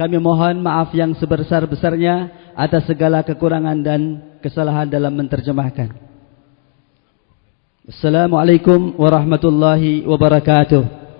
kami mohon maaf yang sebesar-besarnya atas segala kekurangan dan kesalahan dalam menerjemahkan. Assalamualaikum warahmatullahi wabarakatuh.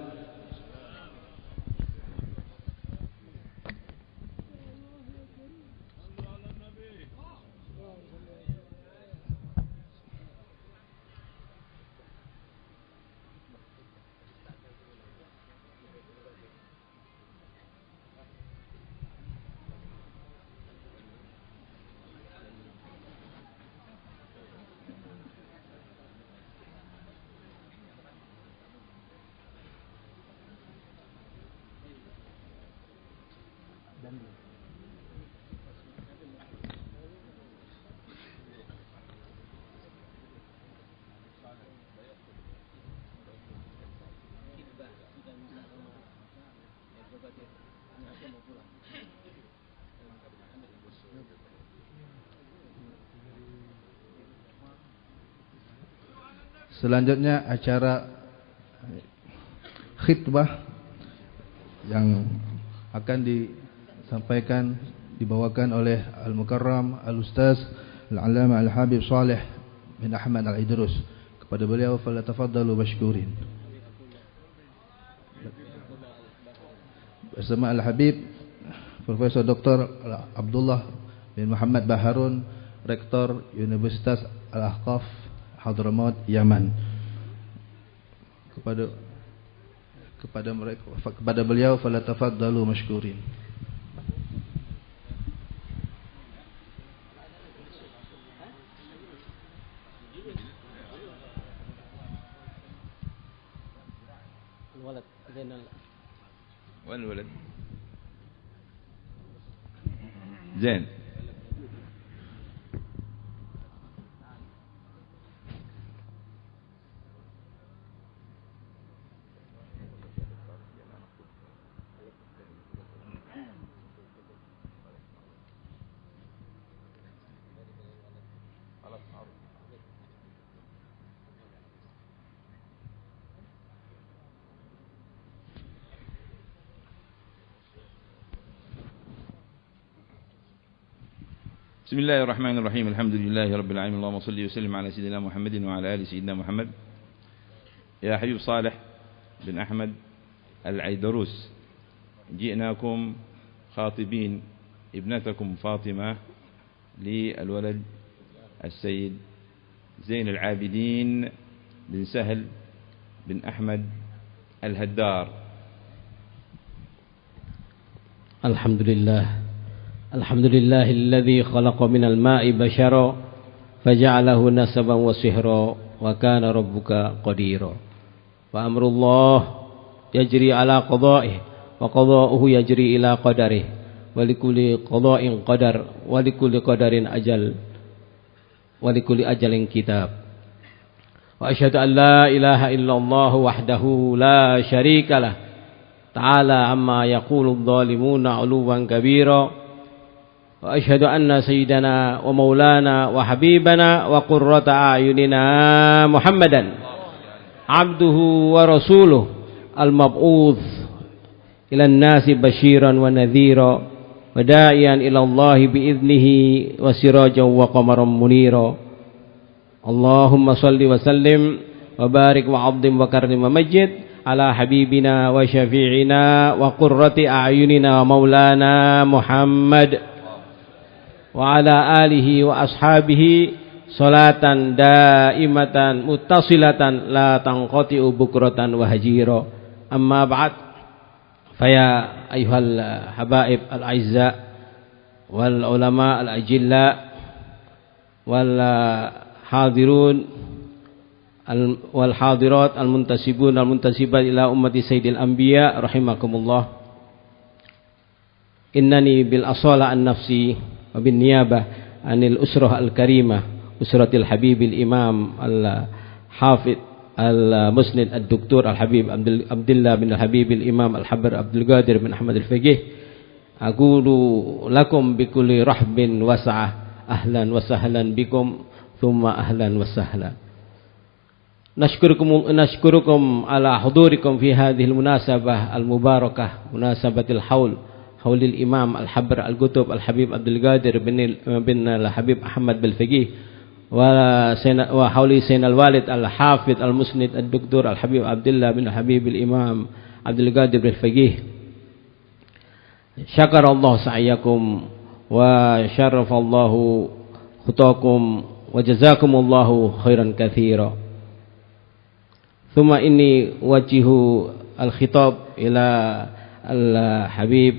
Selanjutnya acara khitbah yang akan dibawakan oleh Al-Mukarram Al-Ustaz Al-Allamah Al-Habib Saleh bin Ahmad Al-Idrus. Kepada beliau falyatafaddalu mashkurin. Bersama Al-Habib Profesor Dr. Abdullah bin Muhammad Baharun, Rektor Universitas Al-Ahqaf Hadramaut, Yaman. Kepada beliau falyatafaddalu mashkurin. والولد زين. بسم الله الرحمن الرحيم. الحمد لله رب العالمين. اللهم صل وسلم على سيدنا محمد وعلى آل سيدنا محمد. يا حبيب صالح بن أحمد العيدروس، جئناكم خاطبين ابنتكم فاطمة للولد السيد زين العابدين بن سهل بن أحمد الهدار. الحمد لله الذي خلق من الماء بشرا فجعله نسبا وسهرا وكان ربك قديرا. فأمر الله يجري على قضائه وقضاؤه يجري إلى قدره، ولكل قضاء قدر ولكل قدر أجل ولكل أجل كتاب. وأشهد أن لا إله إلا الله وحده لا شريك له تعالى عما يقول الظالمون علوا كبيرا. وأشهد أن سيدنا ومولانا وحبيبنا وقرة أعيننا محمدا عبده ورسوله المبعوث إلى الناس بشيرا ونذيرا وداعيا إلى الله بإذنه وسراجا وقمرا منيرا. اللهم صل وسلم وبارك وعظم وكرم ومجد على حبيبنا وشفيعنا وقرة أعيننا ومولانا محمد وعلى آله وأصحابه صلاة دائمة متصلة لا تنقطع بكرة وهجيرا. أما بعد، فيا أيها الحبائب الأعزاء والعلماء الأجلاء والحاضرون والحاضرات المنتسبون المنتسبات إلى أمة سيد الأنبياء رحمكم الله، إنني بالأصالة عن نفسي وبالنيابة عن الأسرة الكريمة أسرة الحبيب الإمام الحافظ المسند الدكتور الحبيب عبد الله بن الحبيب الإمام الحبر عبد القادر بن أحمد الفقيه، أقول لكم بكل رحب وسعة أهلا وسهلا بكم ثم أهلا وسهلا. نشكركم على حضوركم في هذه المناسبة المباركة، مناسبة الحول حول الإمام الحبر القطب الحبيب عبد القادر بن الحبيب أحمد بالفقيه وحول سين الوالد الحافظ المسند الدكتور الحبيب عبد الله بن الحبيب الإمام عبد القادر بالفقيه. شكر الله سعيكم وشرف الله خطاكم وجزاكم الله خيرا كثيرا. ثم إني أوجه الخطاب إلى الحبيب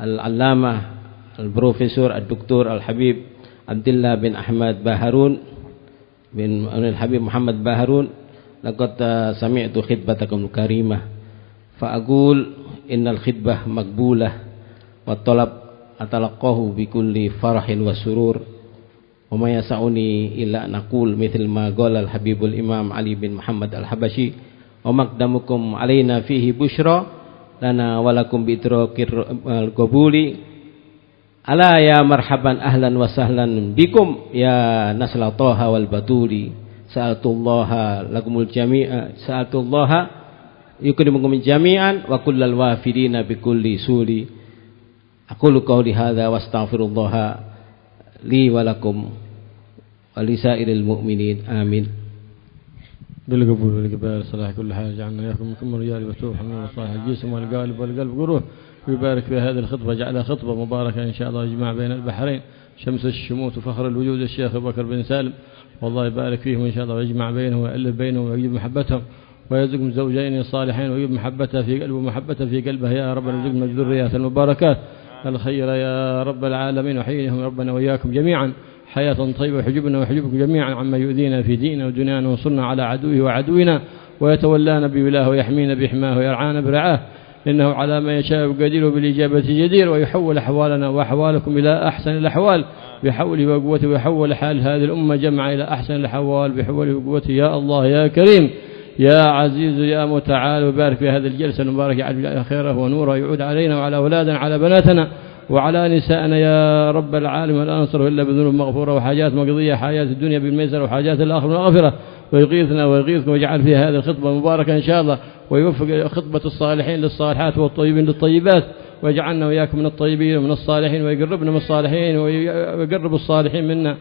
العلامة البروفيسور الدكتور الحبيب عبد الله بن أحمد باهرون بن الحبيب محمد باهرون. لقد سمعت خطبتكم الكريمة فأقول إن الخطبة مقبولة والطلب أتلقاه بكل فرح وسرور وما يسعني إلا أن أقول مثل ما قال الحبيب الإمام علي بن محمد الحبشي ومقدمكم علينا فيه بشرى لنا ولكم بإدراك القبول. ألا يا مرحبا أهلا وسهلا بكم يا نسل طه والبتول. سألت الله لكم الجميع سألت الله يكرمكم جميعا وكل الوافدين بكل سول. أقول قولي هذا واستغفر الله لي ولكم ولسائر المؤمنين آمين. بالقبول والقبال صلاح كل حال جعلنا إياكم منكم الرجال والتوب حميد وصالح الجسم والقالب والقلب قروه. ويبارك في هذه الخطبة جعلها خطبة مباركة إن شاء الله يجمع بين البحرين شمس الشموت وفخر الوجود الشيخ أبو بكر بن سالم والله يبارك فيهم إن شاء الله ويجمع بينهم ويألف بينهم ويجيب محبتهم ويرزقهم زوجين صالحين ويجيب محبته في قلبه ومحبته في قلبه يا رب ارزقنا الذريات المباركات الخير يا رب العالمين. وحييهم ربنا وإياكم جميعا حياة طيبة وحجبنا وحجبكم جميعا عما يؤذينا في ديننا ودنيانا وانصرنا على عدوه وعدونا ويتولانا بولاه ويحمينا بحماه ويرعانا برعاه إنه على ما يشاء قدير بالإجابة جدير. ويحول أحوالنا وأحوالكم إلى أحسن الأحوال بحوله وقوته ويحول حال هذه الأمة جمع إلى أحسن الأحوال بحوله وقوته يا الله يا كريم يا عزيز يا متعال. وبارك في هذه الجلسة المباركة على خيره ونوره يعود علينا وعلى أولادنا على بناتنا وعلى نسائنا يا رب العالمين. لا ننصره إلا بذنوب مغفورة وحاجات مقضية حاجات الدنيا بالميسر وحاجات الآخرة بالمغفرة. ويغيثنا ويغيثكم ويجعل في هذه الخطبة المباركة إن شاء الله ويوفق خطبة الصالحين للصالحات والطيبين للطيبات ويجعلنا وإياكم من الطيبين ومن الصالحين ويقربنا من الصالحين ويقرب الصالحين منا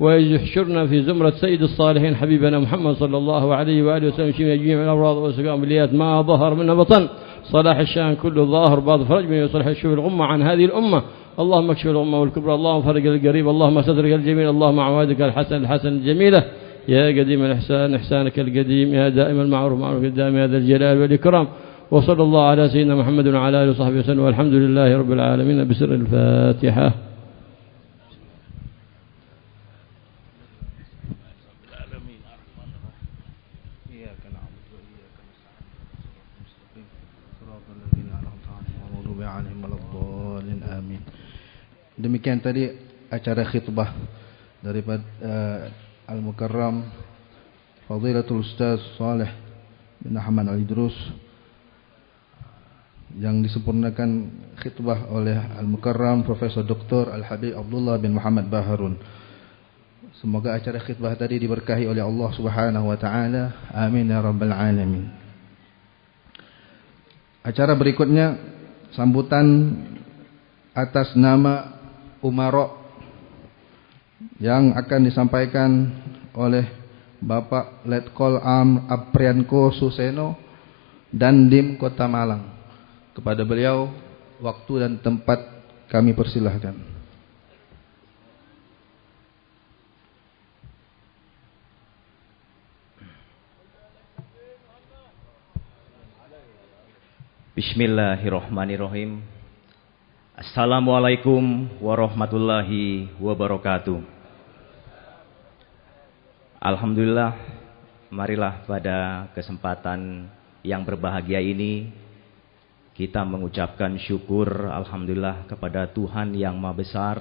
ويحشرنا في زمرة سيد الصالحين حبيبنا محمد صلى الله عليه وآله وسلم شيء جميع الأمراض والسقام بالليات ما ظهر منها بطن صلاح الشان كل ظاهر بعض فرج من يصلح الشوف الغمة عن هذه الأمة. اللهم اكشف الغمة والكبرى اللهم فرج القريب اللهم سترك الجميل اللهم عوادك الحسن الجميلة يا قديم الإحسان إحسانك القديم يا دائم المعروف معروف الدائم يا ذا الجلال والإكرام. وصلى الله على سيدنا محمد وعلى آله وصحبه وسلم والحمد لله رب العالمين بسر الفاتحة. Demikian tadi acara khitbah daripada Al-Mukarram Fadilatul Ustaz Saleh bin Ahmad Al-Idrus yang disempurnakan khitbah oleh Al-Mukarram Profesor Dr. Al-Habib Abdullah bin Muhammad Baharun. Semoga acara khitbah tadi diberkahi oleh Allah Subhanahu wa taala. Amin ya rabbal alamin. Acara berikutnya sambutan atas nama Umaro yang akan disampaikan oleh Bapak Letkol Am Aprianko Suseno dan Dim Kota Malang. Kepada beliau waktu dan tempat kami persilahkan. Bismillahirrahmanirrahim. Assalamualaikum warahmatullahi wabarakatuh. Alhamdulillah, marilah pada kesempatan yang berbahagia ini kita mengucapkan syukur alhamdulillah kepada Tuhan yang Maha Besar,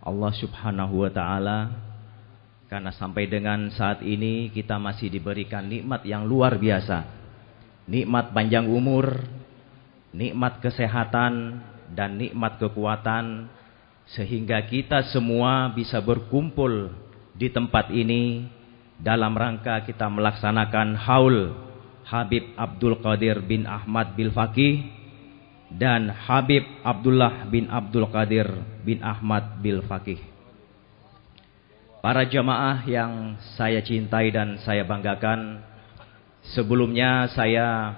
Allah Subhanahu wa taala, karena sampai dengan saat ini kita masih diberikan nikmat yang luar biasa. Nikmat panjang umur, nikmat kesehatan dan nikmat kekuatan sehingga kita semua bisa berkumpul di tempat ini dalam rangka kita melaksanakan haul Habib Abdul Qadir bin Ahmad bil Faqih dan Habib Abdullah bin Abdul Qadir bin Ahmad bil Faqih. Para jamaah yang saya cintai dan saya banggakan, sebelumnya saya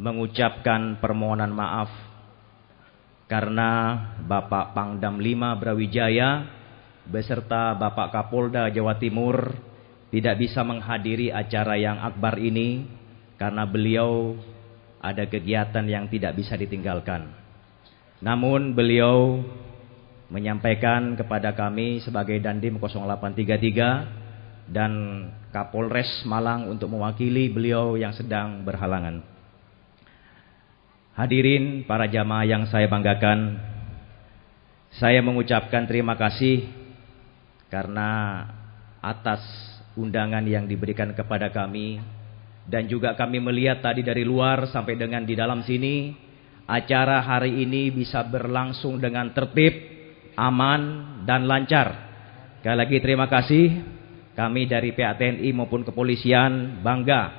mengucapkan permohonan maaf karena Bapak Pangdam 5 Brawijaya beserta Bapak Kapolda Jawa Timur tidak bisa menghadiri acara yang akbar ini karena beliau ada kegiatan yang tidak bisa ditinggalkan. Namun beliau menyampaikan kepada kami sebagai Dandim 0833 dan Kapolres Malang untuk mewakili beliau yang sedang berhalangan. Hadirin para jamaah yang saya banggakan, saya mengucapkan terima kasih karena atas undangan yang diberikan kepada kami, dan juga kami melihat tadi dari luar sampai dengan di dalam sini, acara hari ini bisa berlangsung dengan tertib, aman dan lancar. Sekali lagi terima kasih. Kami dari pihak TNI maupun kepolisian bangga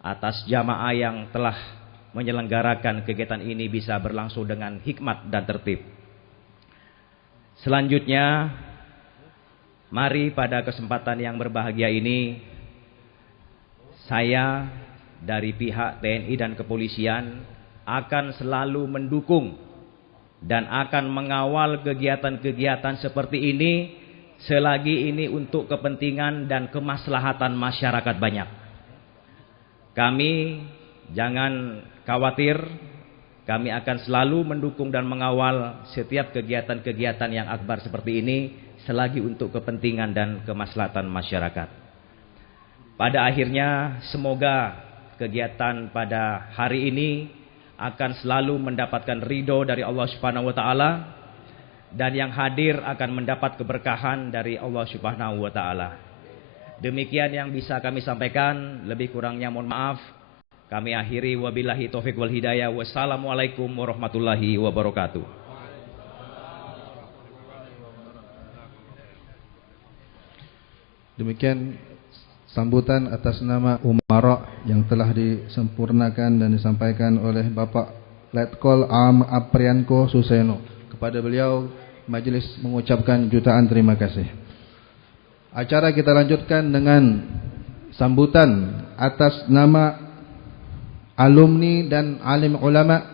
atas jamaah yang telah menyelenggarakan kegiatan ini bisa berlangsung dengan hikmat dan tertib. Selanjutnya, mari pada kesempatan yang berbahagia ini, saya dari pihak TNI dan kepolisian akan selalu mendukung dan akan mengawal kegiatan-kegiatan seperti ini selagi ini untuk kepentingan dan kemaslahatan masyarakat banyak. Kami jangan khawatir, kami akan selalu mendukung dan mengawal setiap kegiatan-kegiatan yang akbar seperti ini selagi untuk kepentingan dan kemaslahatan masyarakat. Pada akhirnya semoga kegiatan pada hari ini akan selalu mendapatkan ridho dari Allah Subhanahu wa taala, dan yang hadir akan mendapat keberkahan dari Allah Subhanahu wa taala. Demikian yang bisa kami sampaikan, lebih kurangnya mohon maaf. Kami akhiri, wabillahi taufik wal hidayah. Wassalamualaikum warahmatullahi wabarakatuh. Demikian sambutan atas nama Umara yang telah disempurnakan dan disampaikan oleh Bapak Letkol Am Aprianko Suseno. Kepada beliau majelis mengucapkan jutaan terima kasih. Acara kita lanjutkan dengan sambutan atas nama alumni dan alim ulama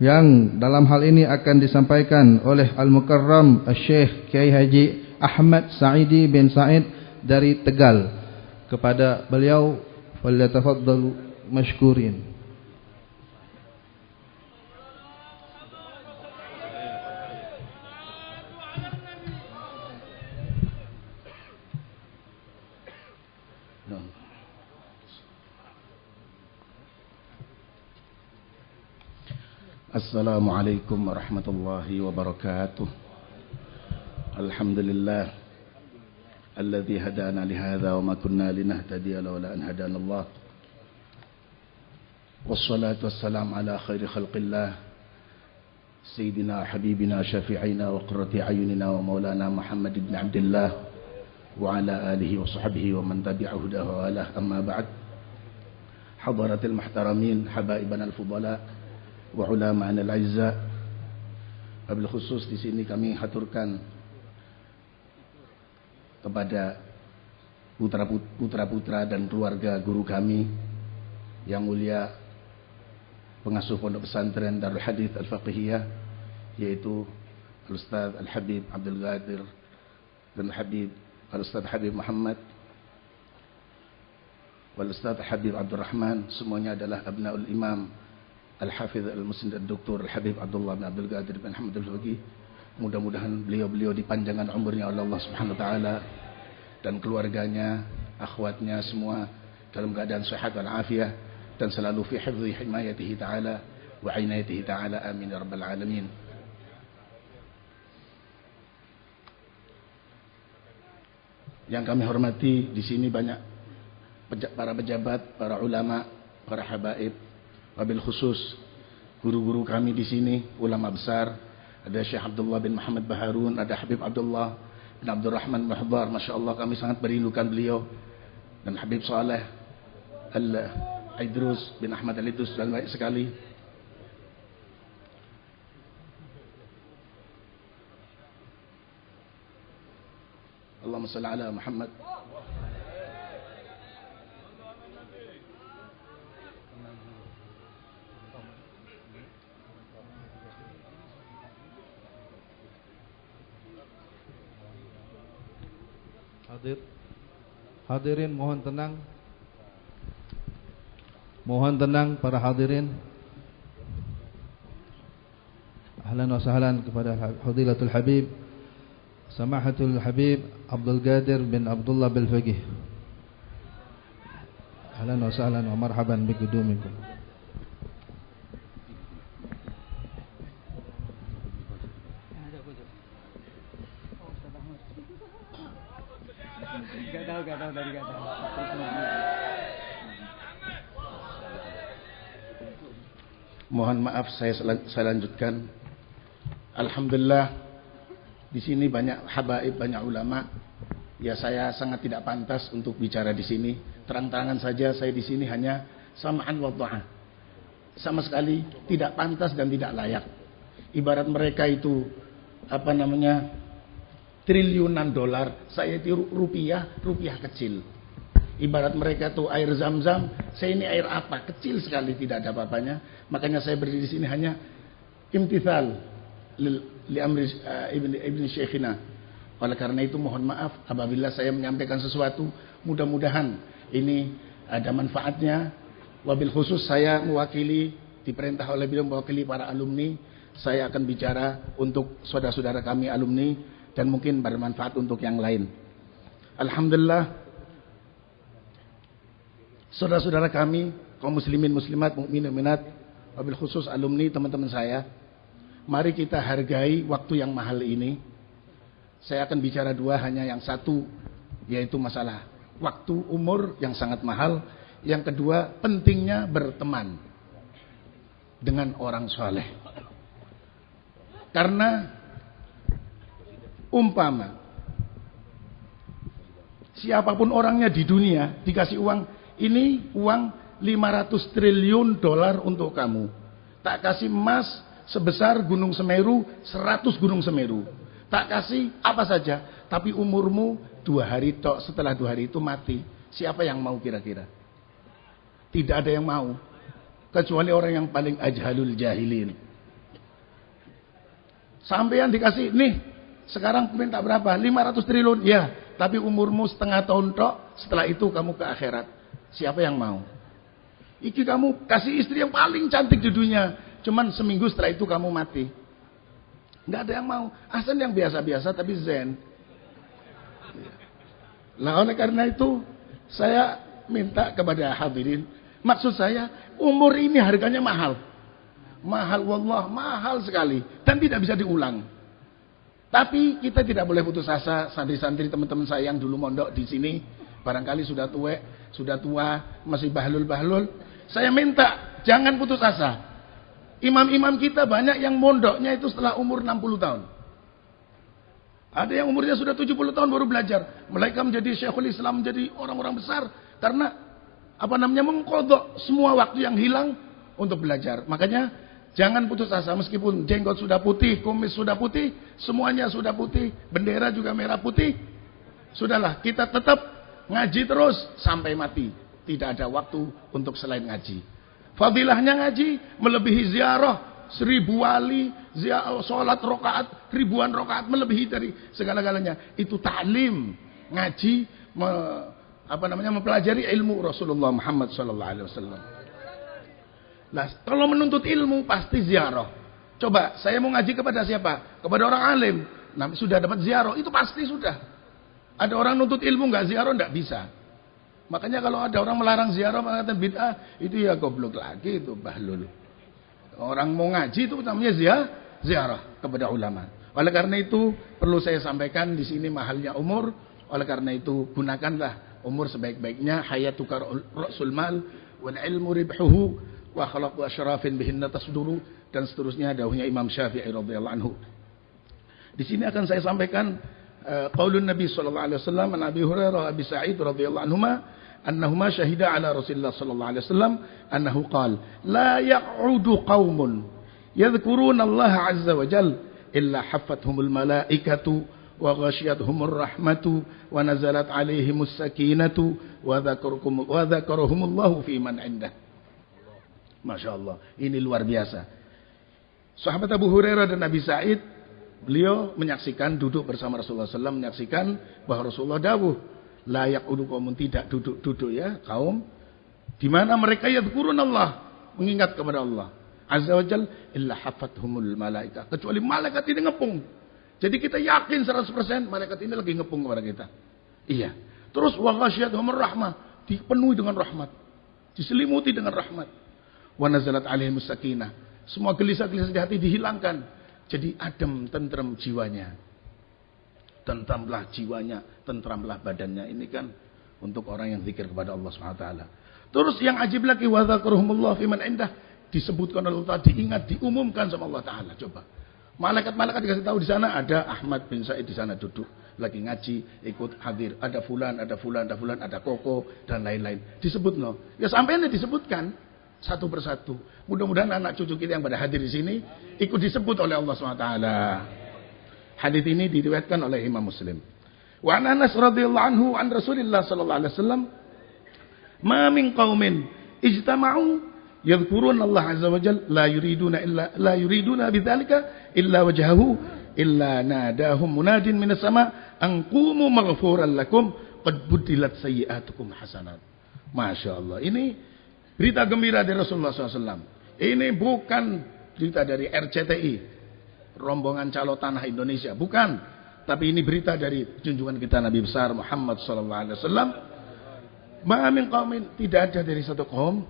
yang dalam hal ini akan disampaikan oleh Al-Mukarram Syekh Kiai Haji Ahmad Saidi bin Said dari Tegal. Kepada beliau, falyatafaddalu mashkurin. Assalamualaikum warahmatullahi wabarakatuh. Alhamdulillah الذي هدانا لهذا وما كنا لنهتدي لولا أن هدانا الله والصلاة والسلام على خير خلق الله سيدنا حبيبنا شفيعنا وقرة أعيننا ومولانا محمد بن عبد الله وعلى آله وصحبه ومن تبع هداه وآله. أما بعد، حضرة المحترمين حبائبنا الفضلاء وعلماءنا الأعزاء، wabil khusus di sini kami haturkan kepada putra-putra dan keluarga guru kami yang mulia, pengasuh pondok pesantren Darul Hadits Al-Faqihiyah, yaitu Al-Ustaz Al-Habib Abdul Qadir dan Al-Ustaz Habib Muhammad Al-Ustaz Habib Abdul Rahman. Semuanya adalah abnaul imam Al-Hafidh Al-Musnid Al-Doktor Al-Habib Abdullah bin Abdul Qadir bin Ahmad Al-Faqih. Mudah-mudahan beliau-beliau dipanjangkan umurnya oleh Allah Subhanahu wa taala, dan keluarganya, akhwatnya semua dalam keadaan sehat wal afiah dan selalu fi hifdzi himayatihi taala wa inayatihi taala. Amin ya rabbal alamin. Yang kami hormati di sini banyak para pejabat, para ulama, para habaib, wabil khusus guru-guru kami di sini, ulama besar. Ada Syekh Abdullah bin Muhammad Baharun, ada Habib Abdullah bin Abdul Rahman Muhdar. Masya Allah, kami sangat merindukan beliau. Dan Habib Saleh Al-Idrus bin Ahmad Al-Idrus, dan baik sekali. Allahumma shalli ala Muhammad. Hadirin mohon tenang. Mohon tenang para hadirin. Ahlan wa sahlan kepada Fadilatul Habib Samahatul Habib Abdul Qadir bin Abdullah bil Faqih. Ahlan wa sahlan wa marhaban biqudumikum. Mohon maaf saya lanjutkan. Alhamdulillah di sini banyak habaib, banyak ulama. Ya saya sangat tidak pantas untuk bicara di sini. Terang-terangan saja saya di sini hanya sama'an wa ta'ah. Sama sekali tidak pantas dan tidak layak. Ibarat mereka itu triliunan dolar, saya itu rupiah kecil. Ibarat mereka tuh air zam-zam, saya ini air apa? Kecil sekali, tidak ada apa-apanya. Makanya saya berdiri di sini hanya imtithal li amri ibni syekhina. Oleh karena itu mohon maaf apabila saya menyampaikan sesuatu, mudah-mudahan ini ada manfaatnya. Wabil khusus saya mewakili, diperintah oleh beliau mewakili para alumni. Saya akan bicara untuk saudara-saudara kami alumni dan mungkin bermanfaat untuk yang lain. Alhamdulillah, saudara-saudara kami, kaum muslimin muslimat, mukminin mukminat, wabil khusus alumni teman-teman saya, mari kita hargai waktu yang mahal ini. Saya akan bicara dua, hanya yang satu yaitu masalah waktu, umur yang sangat mahal. Yang kedua, pentingnya berteman dengan orang soleh. Karena umpama siapapun orangnya di dunia dikasih uang, ini uang 500 triliun dolar untuk kamu. Tak kasih emas sebesar Gunung Semeru, 100 Gunung Semeru. Tak kasih apa saja, tapi umurmu 2 hari tok, setelah 2 hari itu mati. Siapa yang mau kira-kira? Tidak ada yang mau, kecuali orang yang paling ajhalul jahilin. Sampeyan dikasih, nih sekarang minta berapa? 500 triliun, ya. Tapi umurmu setengah tahun tok, setelah itu kamu ke akhirat. Siapa yang mau? Iki kamu kasih istri yang paling cantik di dunia, cuman seminggu setelah itu kamu mati. Nggak ada yang mau. Hasan yang biasa-biasa tapi zen. Nah oleh karena itu saya minta kepada hadirin, maksud saya umur ini harganya mahal. Mahal wallah, mahal sekali dan tidak bisa diulang. Tapi kita tidak boleh putus asa. Santri-santri teman-teman saya yang dulu mondok di sini barangkali sudah tua, masih bahlul-bahlul. Saya minta jangan putus asa. Imam-imam kita banyak yang mondoknya itu setelah umur 60 tahun. Ada yang umurnya sudah 70 tahun baru belajar. Mereka menjadi syekhul Islam, menjadi orang-orang besar karena mengqadha semua waktu yang hilang untuk belajar. Makanya jangan putus asa, meskipun jenggot sudah putih, kumis sudah putih, semuanya sudah putih, bendera juga merah putih. Sudahlah, kita tetap ngaji terus sampai mati. Tidak ada waktu untuk selain ngaji. Fadilahnya ngaji melebihi ziarah 1000 wali, sholat rakaat, ribuan rakaat, melebihi dari segala-galanya. Itu ta'lim, ngaji, mempelajari ilmu Rasulullah Muhammad SAW. Nah, kalau menuntut ilmu pasti ziarah. Coba, saya mau ngaji kepada siapa? Kepada orang alim. Nah, sudah dapat ziarah, itu pasti sudah. Ada orang nuntut ilmu nggak ziarah, nggak bisa. Makanya kalau ada orang melarang ziarah mengatakan bid'ah, itu ya goblok lagi, itu bahlul. Orang mau ngaji itu namanya ziarah kepada ulama. Oleh karena itu perlu saya sampaikan di sini mahalnya umur. Oleh karena itu gunakanlah umur sebaik-baiknya. Hayatuka ra'sul mal wal ilmu ribhuhu wa khalaqu asyrafin bihinna tasduru, dan seterusnya dawuhnya Imam Syafi'i radhiyallahu anhu. Di sini akan saya sampaikan qaulun Nabi sallallahu alaihi wasallam, an Abi Hurairah Abi Sa'id radhiyallahu anhuma annahuma syahida ala Rasulullah sallallahu alaihi wasallam annahu qala la ya'udu qaumun yadhkuruna Allah azza wa jalla illa haffathumul malaikatu wa ghasyiyatuhumur rahmatu wa nazalat 'alaihimus sakinatu wa dzakarahumullahu fi man 'indah. Masya Allah, ini luar biasa. Sahabat Abu Hurairah dan Nabi Sa'id, beliau menyaksikan duduk bersama Rasulullah SAW, menyaksikan bahwa Rasulullah dawuh, la yaqudu qaumun, tidak duduk ya kaum di mana mereka yadhkurun Allah, mengingat kepada Allah azza wajal, illa hafathumul malaika, kecuali malaikat ini ngepung. Jadi kita yakin 100% malaikat ini lagi ngepung kepada kita. Iya. Terus wa ghasyiyatuhumur rahmah, dipenuhi dengan rahmat, diselimuti dengan rahmat. Wa nazalat 'alaihimus sakinah, semua gelisah-gelisah di hati dihilangkan. Jadi adem, tentrem jiwanya. Tentramlah jiwanya, tentramlah badannya. Ini kan untuk orang yang zikir kepada Allah SWT. Terus yang ajib lagi, wa dzakarahumullahu fi man 'indah, disebutkan oleh Allah, diingat, diumumkan sama Allah Ta'ala. Coba. Malaikat-malaikat dikasih tahu di sana ada Ahmad bin Said di sana duduk lagi ngaji, ikut hadir. Ada fulan, ada fulan, ada fulan, ada koko dan lain-lain. Disebut no. Ya sampai ini disebutkan satu persatu. Mudah-mudahan anak cucu kita yang pada hadir di sini ikut disebut oleh Allah SWT. Hadis ini diriwayatkan oleh Imam Muslim. Wa an Anas radhiyallahu anhu an Rasulillah sallallahu alaihi wasallam, ma min qaumin ijtama'u yadhkurun Allah azza wa jalla la yuriduna bidzalika illa wajhahu illa nadahum munadin minas sama an qumu maghfuran lakum qad budilat sayyi'atukum hasanat. Masya Allah, ini berita gembira dari Rasulullah SAW. Ini bukan berita dari RCTI, rombongan calo tanah Indonesia, bukan. Tapi ini berita dari junjungan kita Nabi besar Muhammad SAW. Ma min qaumin, tidak ada dari satu kaum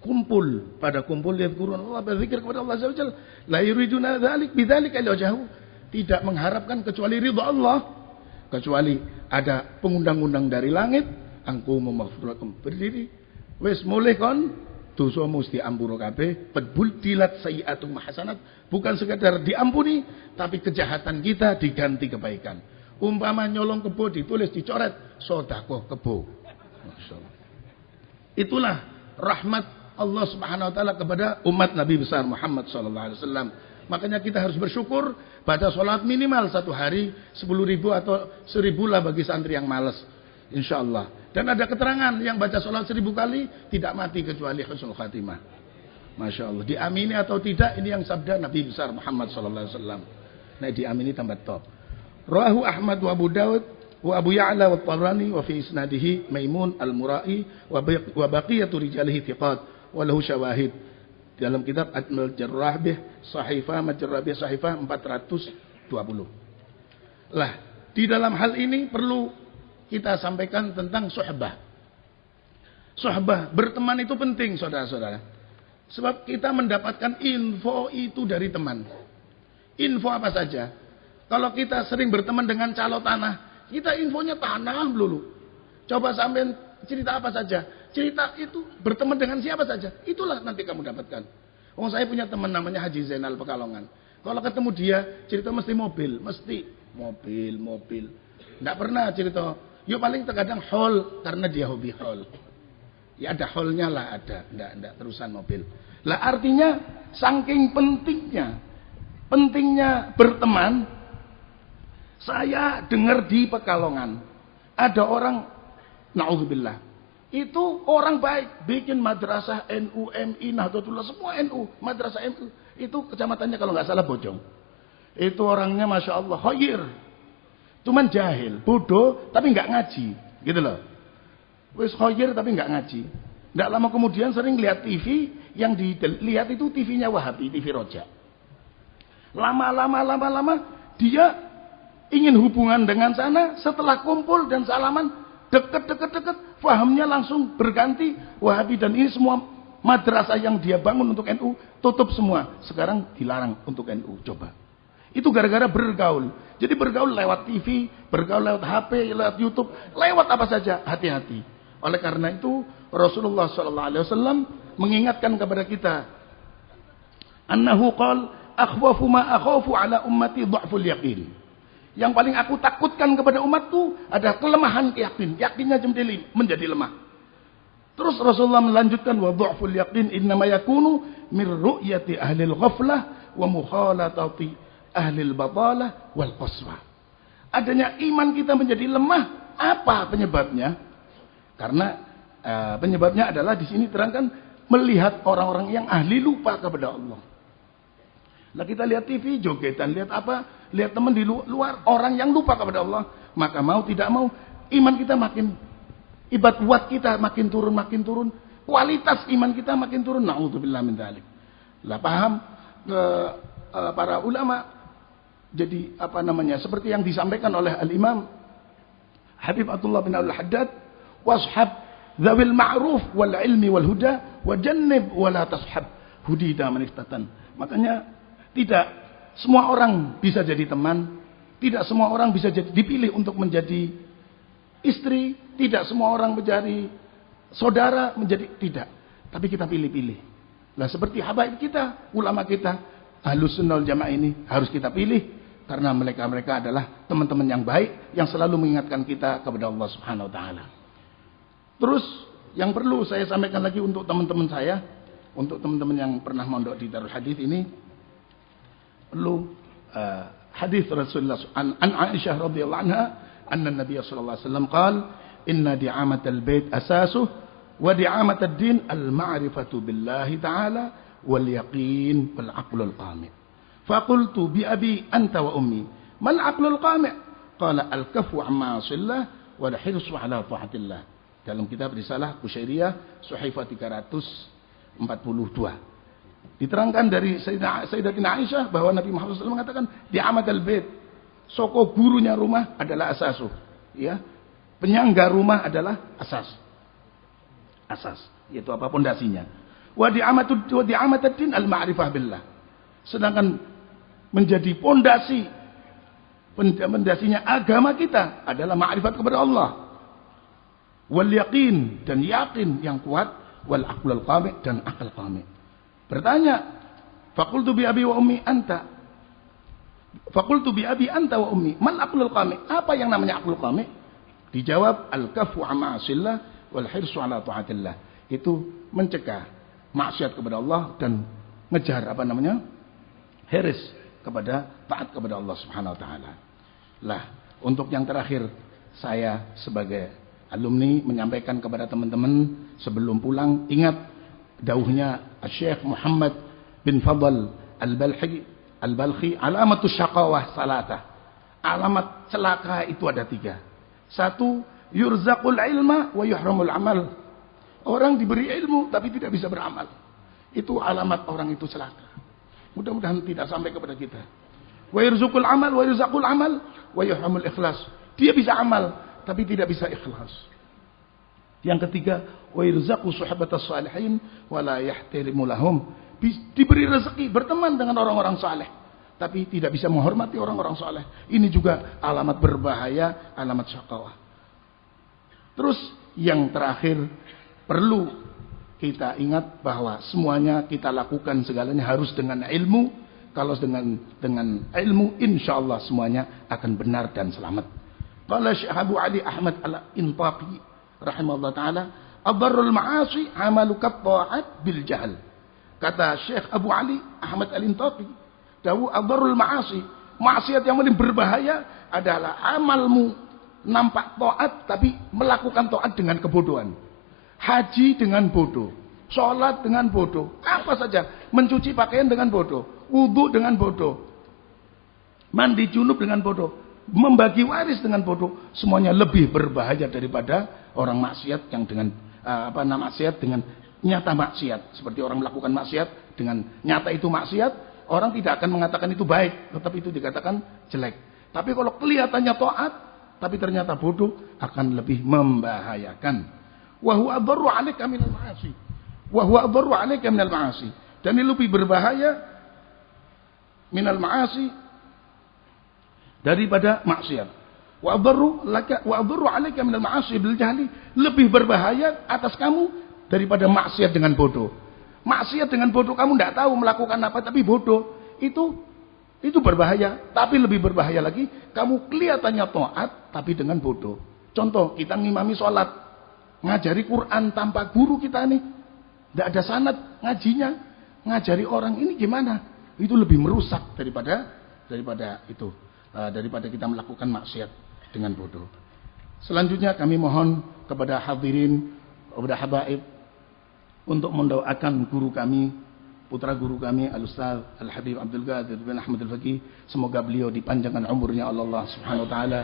kumpul yadhkurun Allah, berzikir kepada Allah Azza wa Jalla, la yuriduna dzalik bidzalika illa wajhahu, tidak mengharapkan kecuali ridha Allah, kecuali ada pengundang-undang dari langit, angku maghfirakum, berdiri wis mulih kon dosa mesti ampura kabeh, pedbudilat sayyi'atum hasanat, bukan sekadar diampuni tapi kejahatan kita diganti kebaikan. Umpama nyolong kebo ditulis dicoret sedekah kebo. Masyaallah. Itulah rahmat Allah Subhanahu wa taala kepada umat Nabi besar Muhammad sallallahu alaihi wasallam. Makanya kita harus bersyukur pada sholat minimal satu hari 10.000 atau 1.000 lah bagi santri yang malas. Insyaallah. Dan ada keterangan yang baca sholat 1.000 kali tidak mati kecuali husnul khatimah. Masya Allah. Diamini atau tidak, ini yang sabda Nabi besar Muhammad sallallahu alaihi wasallam. Nah, diamini tambah top. Rawahu Ahmad wa Abu Dawud wa Abu Ya'la wa Tabrani wa fi isnadihi Maimun al-Mura'i wa baqiyatu rijalihi thiqat wa lahu syawahid. Dalam kitab Adnul Jarrah bih Sahifah Majrah bih Sahifah 420. Lah, di dalam hal ini perlu kita sampaikan tentang suhbah. Suhbah, berteman itu penting saudara-saudara. Sebab kita mendapatkan info itu dari teman. Info apa saja. Kalau kita sering berteman dengan calo tanah, kita infonya tanah dulu. Coba sampai cerita apa saja. Cerita itu berteman dengan siapa saja. Itulah nanti kamu dapatkan. Oh, saya punya teman namanya Haji Zainal Pekalongan. Kalau ketemu dia, cerita mesti mobil. Mesti mobil. Tidak pernah cerita. Yo paling terkadang hall karena dia hobi hall. Ya ada hallnya lah ada. Tidak terusan mobil. Lah artinya saking pentingnya berteman. Saya dengar di Pekalongan ada orang, naudzubillah, itu orang baik, bikin madrasah NU, MI, Nahdlatullah, semua NU, madrasah MU. Itu kecamatannya kalau nggak salah Bojong. Itu orangnya Masya Allah, khair. Cuman jahil, bodoh, tapi nggak ngaji. Gitu loh. Wis khair tapi nggak ngaji. Nggak lama kemudian sering lihat TV, yang dilihat itu TV-nya Wahabi, TV Roja. Lama-lama dia ingin hubungan dengan sana, setelah kumpul dan salaman, deket, fahamnya langsung berganti Wahabi, dan ini semua madrasah yang dia bangun untuk NU tutup semua. Sekarang dilarang untuk NU. Coba. Itu gara-gara bergaul. Jadi bergaul lewat TV, bergaul lewat HP, lewat YouTube, lewat apa saja, hati-hati. Oleh karena itu Rasulullah SAW mengingatkan kepada kita, annahu qala akhwafu ma akhafu ala ummati dha'ful yaqin. Yang paling aku takutkan kepada umatku ada kelemahan keyakinan. Yakinnya menjadi lemah. Terus Rasulullah melanjutkan, wa dha'ful yaqin innama yakunu min ru'yati ahli al-ghaflah wa mukhalatati ahli al-batalah wal qaswah. Adanya iman kita menjadi lemah, apa penyebabnya? Karena penyebabnya adalah di sini terangkan melihat orang-orang yang ahli lupa kepada Allah. Nah, kita lihat TV, jogetan, lihat apa? Lihat teman di luar, orang yang lupa kepada Allah. Maka mau tidak mau, iman kita makin, ibadat kita makin turun. Kualitas iman kita makin turun. Na'udzubillah min dzalik. Lah paham para ulama. Jadi seperti yang disampaikan oleh Al-Imam Habib Abdullah bin Al-Haddad, washab dzawil ma'ruf wal ilmi wal huda wa jannib wa la tashab hudida maniftatan. Makanya tidak semua orang bisa jadi teman, tidak semua orang bisa dipilih untuk menjadi istri, tidak semua orang menjadi saudara, menjadi tidak. Tapi kita pilih-pilih. Lah seperti habaib kita, ulama kita, Ahlus Sunnah wal Jamaah ini harus kita pilih. Karena mereka adalah teman-teman yang baik, yang selalu mengingatkan kita kepada Allah Subhanahu Wa Taala. Terus yang perlu saya sampaikan lagi untuk teman-teman saya, untuk teman-teman yang pernah mondok di Darul Hadis ini, perlu hadis Rasulullah an Aisyah radhiyallahu anha, anna Nabi sallallahu alaihi wasallam qala, inna di'amatal bait asasuh wa di'amatad din al-ma'rifatu billahi ta'ala wal yaqin wal aqlul qami'. Faqultu bi abi anta wa ummi mal aqlul qami', qala al-kafu amma asillah wal hirsu ala taatillah. Dalam kitab Risalah Kusyairiyah Suhaifah 342 diterangkan dari Sayyidatina Aisyah bahwa Nabi Muhammad SAW mengatakan di'amatal bait, soko gurunya rumah adalah asasuh, ya, penyangga rumah adalah asas, yaitu apa, pondasinya. Wa di'amatad din al-ma'rifah billah, sedangkan menjadi pondasinya agama kita adalah ma'rifat kepada Allah. Wal yaqin, dan yakin yang kuat, wal aqlul qami', dan akal qami'. Bertanya, faqultu bi abi wa ummi anta. Faqultu bi abi anta wa ummi, mal aqlul qami'? Apa yang namanya aqlul qami'? Dijawab, al-kafu amma asillah wal hirsu ala taatillah. Itu mencegah maksiat kepada Allah dan ngejar hiris kepada taat kepada Allah Subhanahu Wa Taala. Lah, untuk yang terakhir, saya sebagai alumni menyampaikan kepada teman-teman sebelum pulang, ingat dauhnya Syekh Muhammad bin Fadl Al-Balkhi, alamatus syaqawah salatah. Alamat celaka itu ada 3. 1, yurzaqul ilma wa yuhramul amal. Orang diberi ilmu tapi tidak bisa beramal. Itu alamat orang itu celaka. Mudah-mudahan tidak sampai kepada kita. Wa yurzaqul amal wa yurzaqul amal wa yuhramul ikhlas. Dia bisa amal tapi tidak bisa ikhlas. Yang ketiga, wa yurzaqu suhbatas salihin wa la yahtarimu lahum. Diberi rezeki berteman dengan orang-orang saleh tapi tidak bisa menghormati orang-orang saleh. Ini juga alamat berbahaya, alamat syaqawah. Terus yang terakhir, perlu kita ingat bahwa semuanya kita lakukan segalanya harus dengan ilmu. Kalau dengan ilmu, insya Allah semuanya akan benar dan selamat. Qala Syekh Abu Ali Ahmad Al-Intaqi rahimahullah ta'ala, adarrul ma'asi amalukat ta'at bil jahl. Kata Syekh Abu Ali Ahmad Al-Intaqi, dawu adarrul ma'asi, maksiat yang paling berbahaya adalah amalmu nampak taat tapi melakukan taat dengan kebodohan. Haji dengan bodoh, sholat dengan bodoh, apa saja, mencuci pakaian dengan bodoh, wudhu dengan bodoh, mandi junub dengan bodoh, membagi waris dengan bodoh, semuanya lebih berbahaya daripada orang maksiat yang dengan maksiat dengan nyata maksiat. Seperti orang melakukan maksiat dengan nyata itu maksiat, orang tidak akan mengatakan itu baik, tetapi itu dikatakan jelek. Tapi kalau kelihatannya taat tapi ternyata bodoh, akan lebih membahayakan. Wa huwa adarru 'alaika minal ma'asi. Wa huwa adarru 'alaika minal ma'asi. Dan ini lebih berbahaya minal ma'asi daripada maksiat. Wa adarru 'alaika minal ma'asi bil jahli, lebih berbahaya atas kamu daripada maksiat dengan bodoh. Maksiat dengan bodoh, kamu tidak tahu melakukan apa tapi bodoh. Itu berbahaya. Tapi lebih berbahaya lagi, kamu kelihatannya taat tapi dengan bodoh. Contoh, kita ngimami sholat, ngajari Quran tanpa guru kita nih, tidak ada sanad ngajinya, ngajari orang ini gimana? Itu lebih merusak daripada itu. daripada kita melakukan maksiat dengan bodoh. Selanjutnya kami mohon kepada hadirin, kepada habaib untuk mendoakan guru kami, putra guru kami Al-Ustaz Al-Habib Abdul Qadir bin Ahmad Al-Faqih, semoga beliau dipanjangkan umurnya oleh Allah Subhanahu wa taala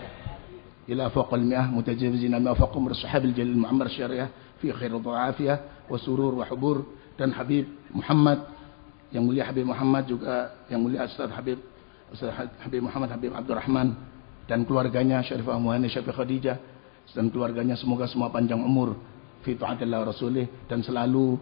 ila fawqal mi'ah mutajawizina ma faqum sahabil jalil mu'ammar syariah fi khair wa afiyah wa surur wa hubur. Dan Habib Muhammad, yang mulia Habib Muhammad, juga yang mulia Ustaz Habib Muhammad Habib Abdurrahman dan keluarganya, Syarifah Muhani, Syafiq Khadijah dan keluarganya, semoga semua panjang umur fi ta'atillah rasulih dan selalu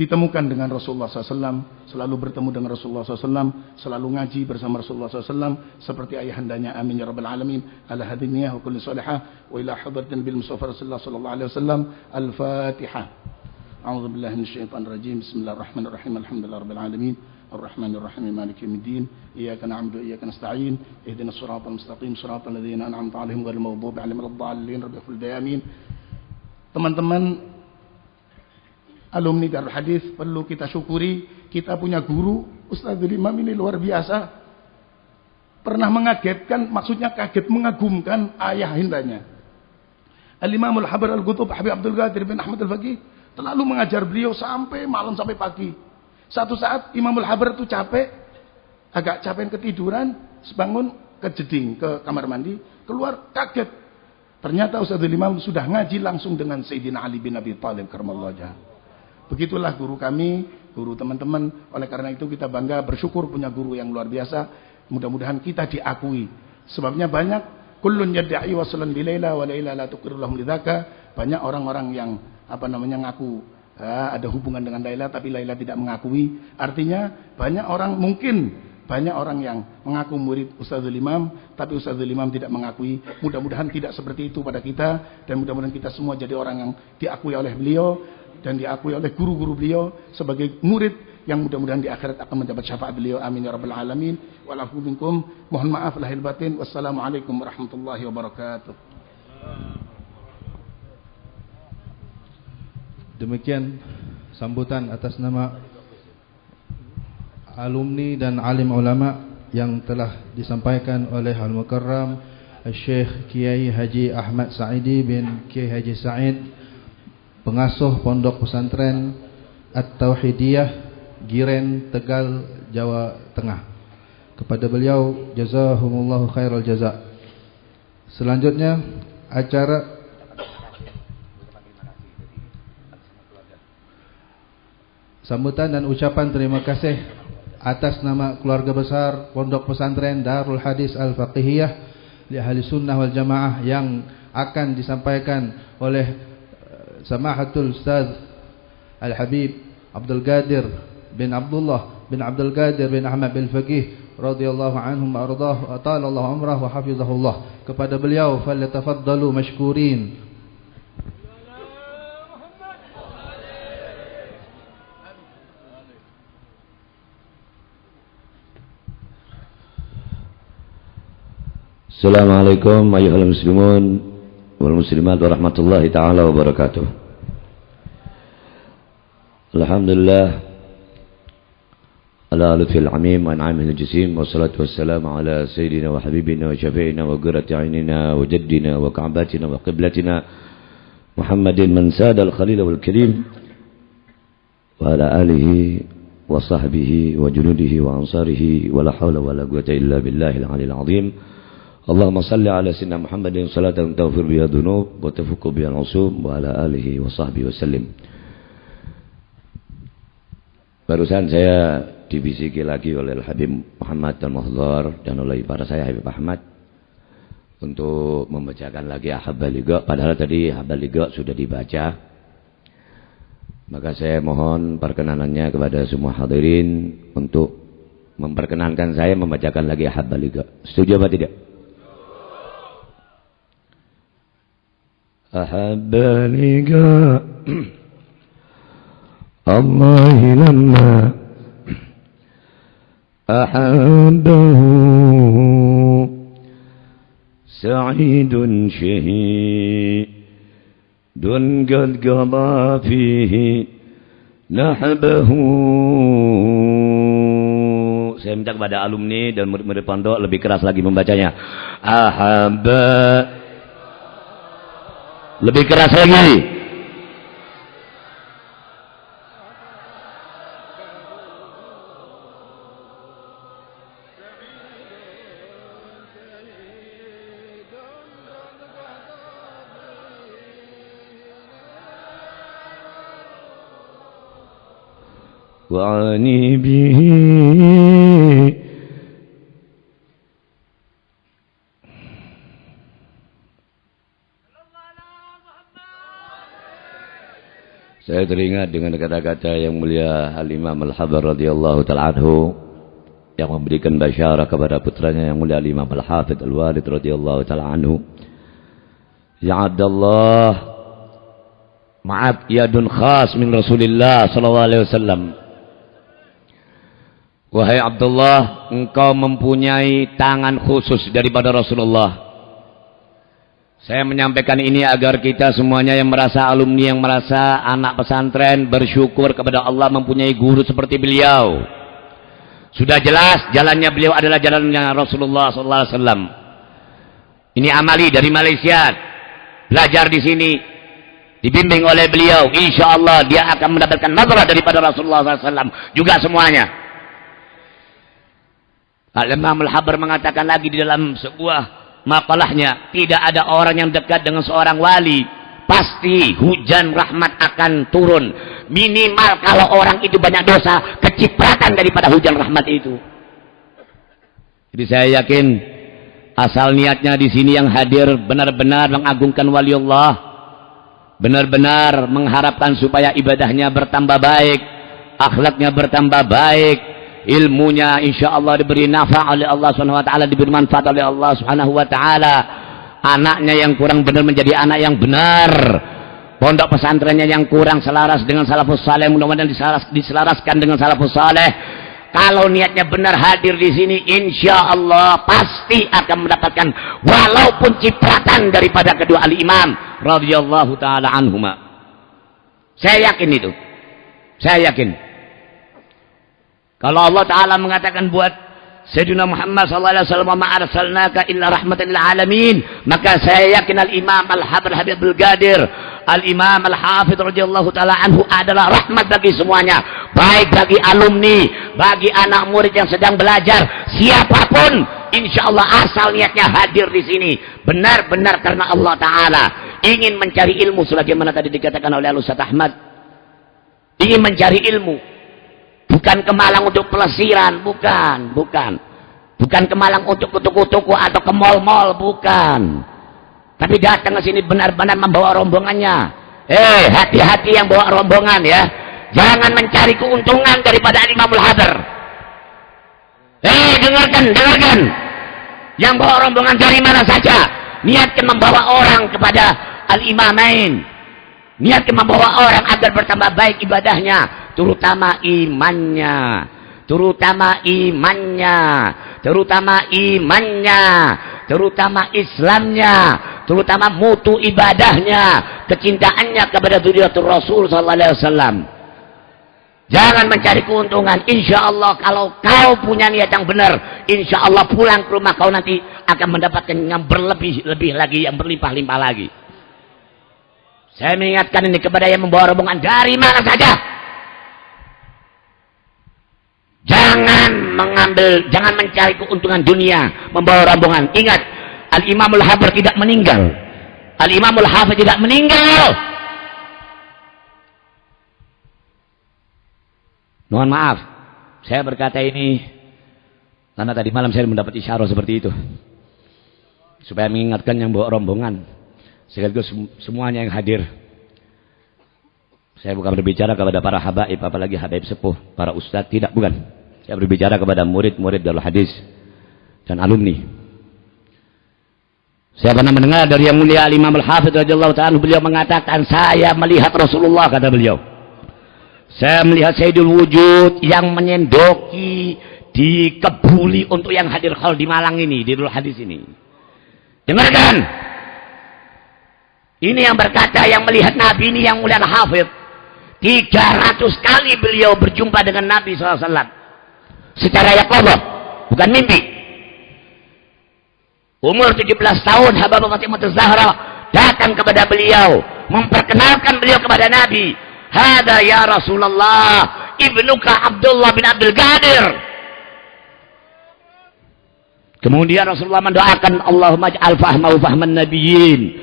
ditemukan dengan Rasulullah SAW, selalu bertemu dengan Rasulullah SAW, selalu ngaji bersama Rasulullah SAW seperti ayahandanya. Amin ya rabbal alamin. Ala hadiniyah wa kulli salihah wa ila hadratin bil mustafa Rasulullah sallallahu alaihi wasallam. Al-Fatihah. A'udzu billahi minasyaitonir rajim. Bismillahirrahmanirrahim. Alhamdulillahi rabbil alamin. Ar-Rahmanir Rahim. Maliki yaumiddin. Iyyaka na'budu wa iyyaka nasta'in. Ihdinas siratal mustaqim, siratal ladzina an'amta 'alaihim ghairil maghdubi alaihim waladdallin. Rabbil alamin. Teman-teman alumni Darul Hadis, perlu kita syukuri, kita punya guru Ustadzul Imam ini luar biasa. Pernah mengagetkan, maksudnya kaget, mengagumkan ayah hindanya. Al-Imamul Habar Al-Qutub Habib Abdul Qadir bin Ahmad Al-Faqih terlalu mengajar beliau sampai malam, sampai pagi. Satu saat Imamul Habar itu capek, agak capek ketiduran, bangun ke jeding, ke kamar mandi, keluar kaget. Ternyata Ustadzul Imam sudah ngaji langsung dengan Sayyidina Ali bin Abi Thalib karramallahu wajhahu. Begitulah guru kami, guru teman-teman. Oleh karena itu kita bangga, bersyukur punya guru yang luar biasa. Mudah-mudahan kita diakui. Sebabnya banyak, kullun yadda'i waslan bilaila wa laila la tuqirru lahum lidzaka. Banyak orang-orang yang ngaku ada hubungan dengan Laila, tapi Laila tidak mengakui. Artinya banyak orang, mungkin banyak orang yang mengaku murid Ustadzul Imam, tapi Ustadzul Imam tidak mengakui. Mudah-mudahan tidak seperti itu pada kita, dan mudah-mudahan kita semua jadi orang yang diakui oleh beliau dan diakui oleh guru-guru beliau sebagai murid yang mudah-mudahan di akhirat akan mendapat syafaat beliau. Amin ya rabbal alamin. Wa'alafu minkum. Mohon maaf lahir batin. Wassalamualaikum warahmatullahi wabarakatuh. Demikian sambutan atas nama alumni dan alim ulama yang telah disampaikan oleh Al-Mukarram Syekh Kiai Haji Ahmad Sa'idi bin Kiai Haji Sa'id, pengasuh Pondok Pesantren At-Tauhidiyah Giren, Tegal, Jawa Tengah. Kepada beliau jazahumullahu khairal jaza. Selanjutnya acara sambutan dan ucapan terima kasih atas nama keluarga besar Pondok Pesantren Darul Hadis Al-Faqihiyah li Ahli Sunnah wal Jamaah yang akan disampaikan oleh Samahatul Ustaz Al-Habib Abdul Qadir bin Abdullah bin Abdul Qadir bin Ahmad bin Faqih radhiyallahu anhum wa ardhah wa ta'ala umrah wa hafizahullah. Kepada beliau falyatafaddalu mashkurin. Assalamualaikum ayyuhal muslimun wal muslimat warahmatullahi ta'ala wabarakatuh. Alhamdulillah ala lutfil amim wa an'amil jasim, wassalatu wassalamu ala sayyidina wa habibina wa syafi'ina wa qurrati a'yunina wa jaddina wa ka'batina wa qiblatina Muhammadin man sada al-khalil wal karim wa ala alihi wa sahbihi wa junudihi wa ansarihi wa la hawla wa la quwwata illa billahil aliyil azim. Allahumma salli ala sayyidina Muhammadin salatan taghfir biha dhunub wa tafukku biha al-usum wa ala alihi wa sahbihi wasallim. Barusan saya dibisiki lagi oleh Habib Muhammad Al-Muhdhar dan oleh ipar saya Habib Ahmad untuk membacakan lagi Ahabbal Liqa, padahal tadi Ahabbal Liqa sudah dibaca. Maka saya mohon perkenanannya kepada semua hadirin untuk memperkenankan saya membacakan lagi Ahabbal Liqa. Setuju apa tidak? أحب لقاء الله لما أحبه سعيد شهيد قد قضى فيه نحبه. Saya minta kepada alumni dan murid-murid pondok lebih keras lagi membacanya. Ahabba. Lebih keras lagi. Wa'ani bihi. Saya teringat dengan kata-kata yang mulia Al-Imam Al-Habar radhiyallahu ta'ala anhu yang memberikan basyarah kepada putranya yang mulia Al-Imam Al-Hafidh Al-Walid radhiyallahu ta'ala anhu. Ya Abdullah, maaf yadun khas min Rasulillah sallallahu alaihi wasallam. Wahai Abdullah, engkau mempunyai tangan khusus daripada Rasulullah. Saya menyampaikan ini agar kita semuanya yang merasa alumni, yang merasa anak pesantren bersyukur kepada Allah mempunyai guru seperti beliau. Sudah jelas jalannya beliau adalah jalannya Rasulullah SAW. Ini amali dari Malaysia, belajar di sini, dibimbing oleh beliau. Insya Allah dia akan mendapatkan nadrah daripada Rasulullah SAW juga semuanya. Al-Imam Al-Habar mengatakan lagi di dalam sebuah makalahnya, tidak ada orang yang dekat dengan seorang wali pasti hujan rahmat akan turun. Minimal kalau orang itu banyak dosa, kecipratan daripada hujan rahmat itu. Jadi saya yakin asal niatnya di sini yang hadir benar-benar mengagungkan wali Allah, benar-benar mengharapkan supaya ibadahnya bertambah baik, akhlaknya bertambah baik, ilmunya insya Allah diberi nafa oleh Allah Subhanahu wa taala, diberi manfaat oleh Allah Subhanahu wa taala. Anaknya yang kurang benar menjadi anak yang benar. Pondok pesantrennya yang kurang selaras dengan salafus saleh mudah-mudahan diselaraskan dengan salafus saleh. Kalau niatnya benar hadir di sini, insya Allah pasti akan mendapatkan walaupun cipratan daripada kedua al-imam radhiyallahu taala anhuma. Saya yakin itu. Saya yakin. Kalau Allah Ta'ala mengatakan buat Sayyidina Muhammad SAW, ma arsalnaka illa rahmatan lil alamin, maka saya yakin Al-Imam Al-Habar Habib Al-Gadir, Al-Imam Al-Hafidh radhiyallahu ta'ala anhu adalah rahmat bagi semuanya, baik bagi alumni, bagi anak murid yang sedang belajar, siapapun, insya Allah asal niatnya hadir di sini benar-benar karena Allah Ta'ala ingin mencari ilmu, sebagaimana tadi dikatakan oleh Al-Ustaz Ahmad, ingin mencari ilmu. Bukan ke Malang untuk pelesiran, bukan. Bukan ke Malang untuk ke toko-toko atau ke mal-mal, bukan. Tapi datang ke sini benar-benar membawa rombongannya. Hati-hati yang bawa rombongan ya. Jangan mencari keuntungan daripada Imam Al-Habar. Dengarkan. Yang bawa rombongan dari mana saja, niatkan membawa orang kepada Al-Imamain. Niatkan membawa orang agar bertambah baik ibadahnya, terutama imannya, terutama Islamnya, terutama mutu ibadahnya, kecintaannya kepada zuriatul Rasul sallallahu alaihi wasallam. Jangan mencari keuntungan. Insya Allah kalau kau punya niat yang benar, insya Allah pulang ke rumah kau nanti akan mendapatkan yang berlebih-lebih lagi, yang berlimpah-limpah lagi. Saya mengingatkan ini kepada yang membawa rombongan dari mana saja. Jangan mencari keuntungan dunia membawa rombongan. Ingat, Al-Imam Al-Habar tidak meninggal. Al-Imam Al-Hafidh tidak meninggal. Mohon maaf, saya berkata ini karena tadi malam saya mendapat isyarat seperti itu, supaya mengingatkan yang bawa rombongan, sekaligus semuanya yang hadir. Saya bukan berbicara kepada para habaib, apalagi habaib sepuh, para ustadz, tidak, bukan. Saya berbicara kepada murid-murid Darul Hadis dan alumni. Saya pernah mendengar dari yang mulia Imam Al-Hafidh radhiyallahu ta'ala, beliau mengatakan, saya melihat Rasulullah, kata beliau. Saya melihat Sayyidul Wujud yang menyendoki, dikebuli untuk yang hadir khol di Malang ini, di Darul Hadis ini. Dengarkan. Ini yang berkata, yang melihat Nabi ini yang mulia Al-Hafidh. 300 kali beliau berjumpa dengan Nabi SAW. secara yaqadhah, bukan mimpi. Umur 17 tahun Habibah Fatimah Az-Zahra datang kepada beliau, memperkenalkan beliau kepada Nabi. Hada ya Rasulullah, ibnuka Abdullah bin Abdul Qadir. Kemudian Rasulullah mendoakan, Allahumma ij'al fahmahu fahman nabiyyin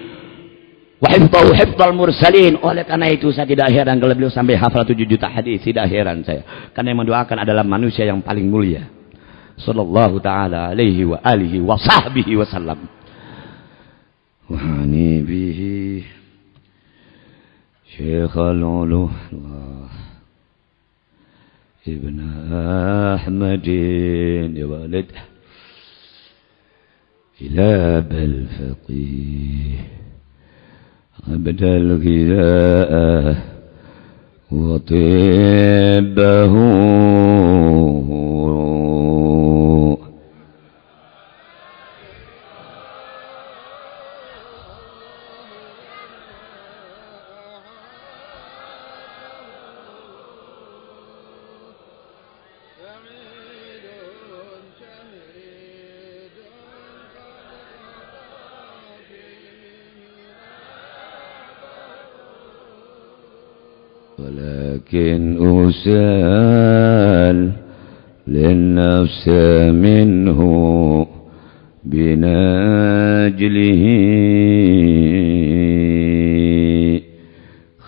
wa hifdhahu hifdzal mursalin. Oleh karena itu saya tidak heran kalau beliau sampai hafal 7 juta hadis, tidak heran saya. Karena yang mendoakan adalah manusia yang paling mulia. Sallallahu taala alaihi wa alihi wa sahbihi wasallam. Wa hani bihi Syekhul Ulullah Ibn Ahmadin ya walid ila bal faqih abdal ghida'ah wa tibbahu ولكن أسال للنفس منه بنجله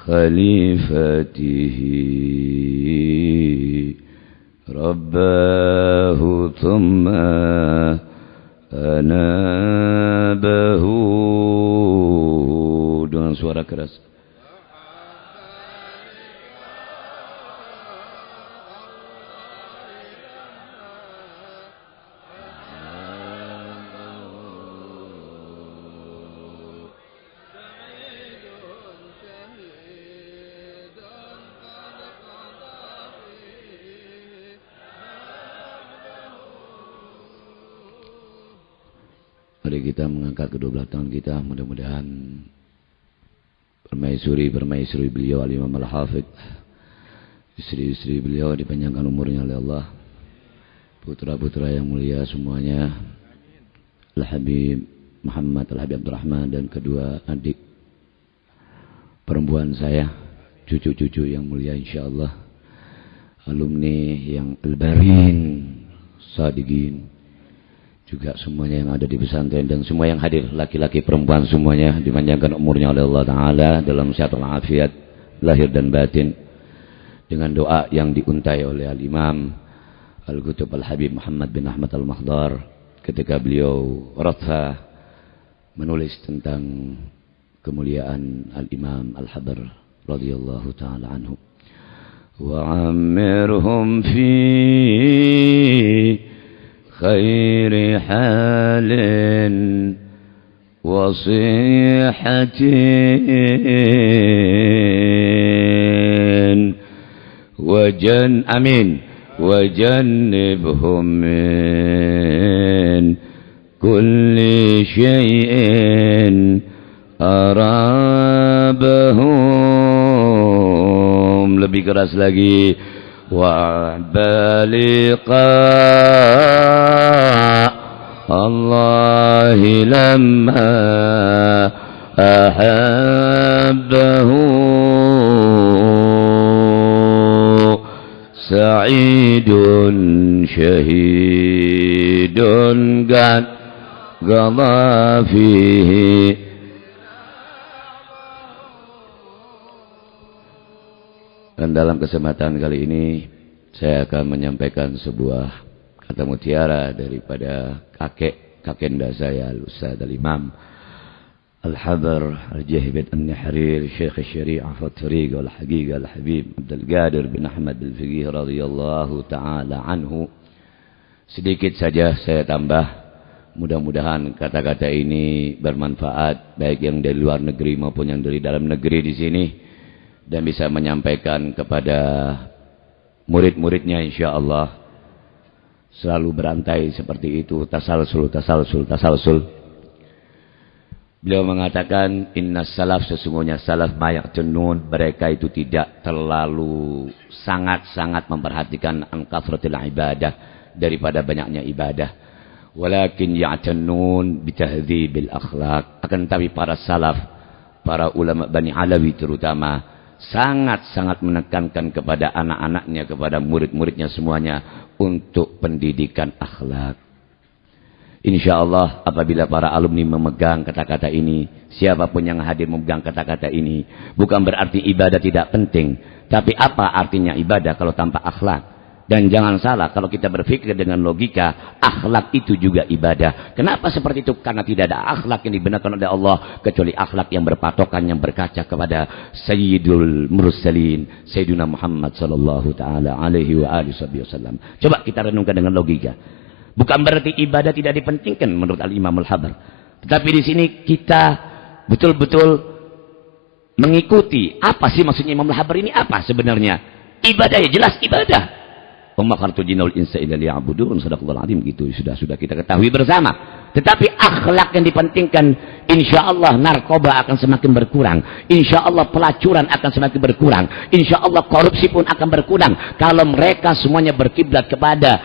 خليفته رباه ثم أنابه dengan suara keras. Mari kita mengangkat kedua belah tangan kita, mudah-mudahan permaisuri beliau Al-Imam Al-Hafidh, istri-istri beliau dipanjangkan umurnya oleh Allah, putra-putra yang mulia semuanya, Al-Habib Muhammad, Al-Habib Abdurrahman, dan kedua adik perempuan saya, cucu-cucu yang mulia insyaallah, alumni yang Al-Barin, Sadiqin, juga semuanya yang ada di pesantren dan semua yang hadir, laki-laki perempuan semuanya dipanjangkan umurnya oleh Allah Ta'ala dalam sehat walafiat lahir dan batin, dengan doa yang diuntai oleh Al-Imam Al-Qutub Al-Habib Muhammad bin Ahmad Al-Mahdar ketika beliau ratha menulis tentang kemuliaan Al-Imam Al-Habr radhiyallahu ta'ala anhu. Wa'ammirhum fi خير حال وصيحة آمين وجنبهم من كل شيء أرابهم. Lebih keras lagi. وبلقاء الله لما أحبه سعيد شهيد قد قضى فيه. Dan dalam kesempatan kali ini saya akan menyampaikan sebuah kata mutiara daripada kakenda saya, Al-Ustaz Al-Imam Al-Habr Al-Jahibid An-Nahrir Syekh Syari'ah Fatriq Al-Haqiqah Al-Habib Abdul Qadir bin Ahmad Al-Fiqih radhiyallahu ta'ala anhu. Sedikit saja saya tambah, mudah-mudahan kata-kata ini bermanfaat baik yang dari luar negeri maupun yang dari dalam negeri di sini, dan bisa menyampaikan kepada murid-muridnya insyaallah. Selalu berantai seperti itu, tasalsul. Beliau mengatakan innas salaf, sesungguhnya salaf mayaqtunun, mereka itu tidak terlalu sangat-sangat memperhatikan an kathratil ibadah, daripada banyaknya ibadah. Walakin ya'tannun bitahdzibil akhlaq. Akan tetapi para salaf, para ulama Bani Alawi terutama, sangat-sangat menekankan kepada anak-anaknya, kepada murid-muridnya semuanya untuk pendidikan akhlak. InsyaAllah apabila para alumni memegang kata-kata ini, siapapun yang hadir memegang kata-kata ini, bukan berarti ibadah tidak penting. Tapi apa artinya ibadah kalau tanpa akhlak? Dan jangan salah, kalau kita berpikir dengan logika, akhlak itu juga ibadah. Kenapa seperti itu? Karena tidak ada akhlak yang dibenarkan oleh Allah kecuali akhlak yang berpatokan, yang berkaca kepada Sayyidul Mursalin, Sayyiduna Muhammad sallallahu taala alaihi wa alihi wasallam. Coba kita renungkan dengan logika. Bukan berarti ibadah tidak dipentingkan menurut Al-Imam Al-Habar. Tetapi di sini kita betul-betul mengikuti apa sih maksudnya Imam Al-Habar ini, apa sebenarnya? Ibadah ya jelas ibadah. Wa ma khalaqtul jinna wal insa illa liya'budun, sadaqallahul azim, gitu sudah kita ketahui bersama. Tetapi akhlak yang dipentingkan, insyaallah narkoba akan semakin berkurang, insyaallah pelacuran akan semakin berkurang, insyaallah korupsi pun akan berkurang kalau mereka semuanya berkiblat kepada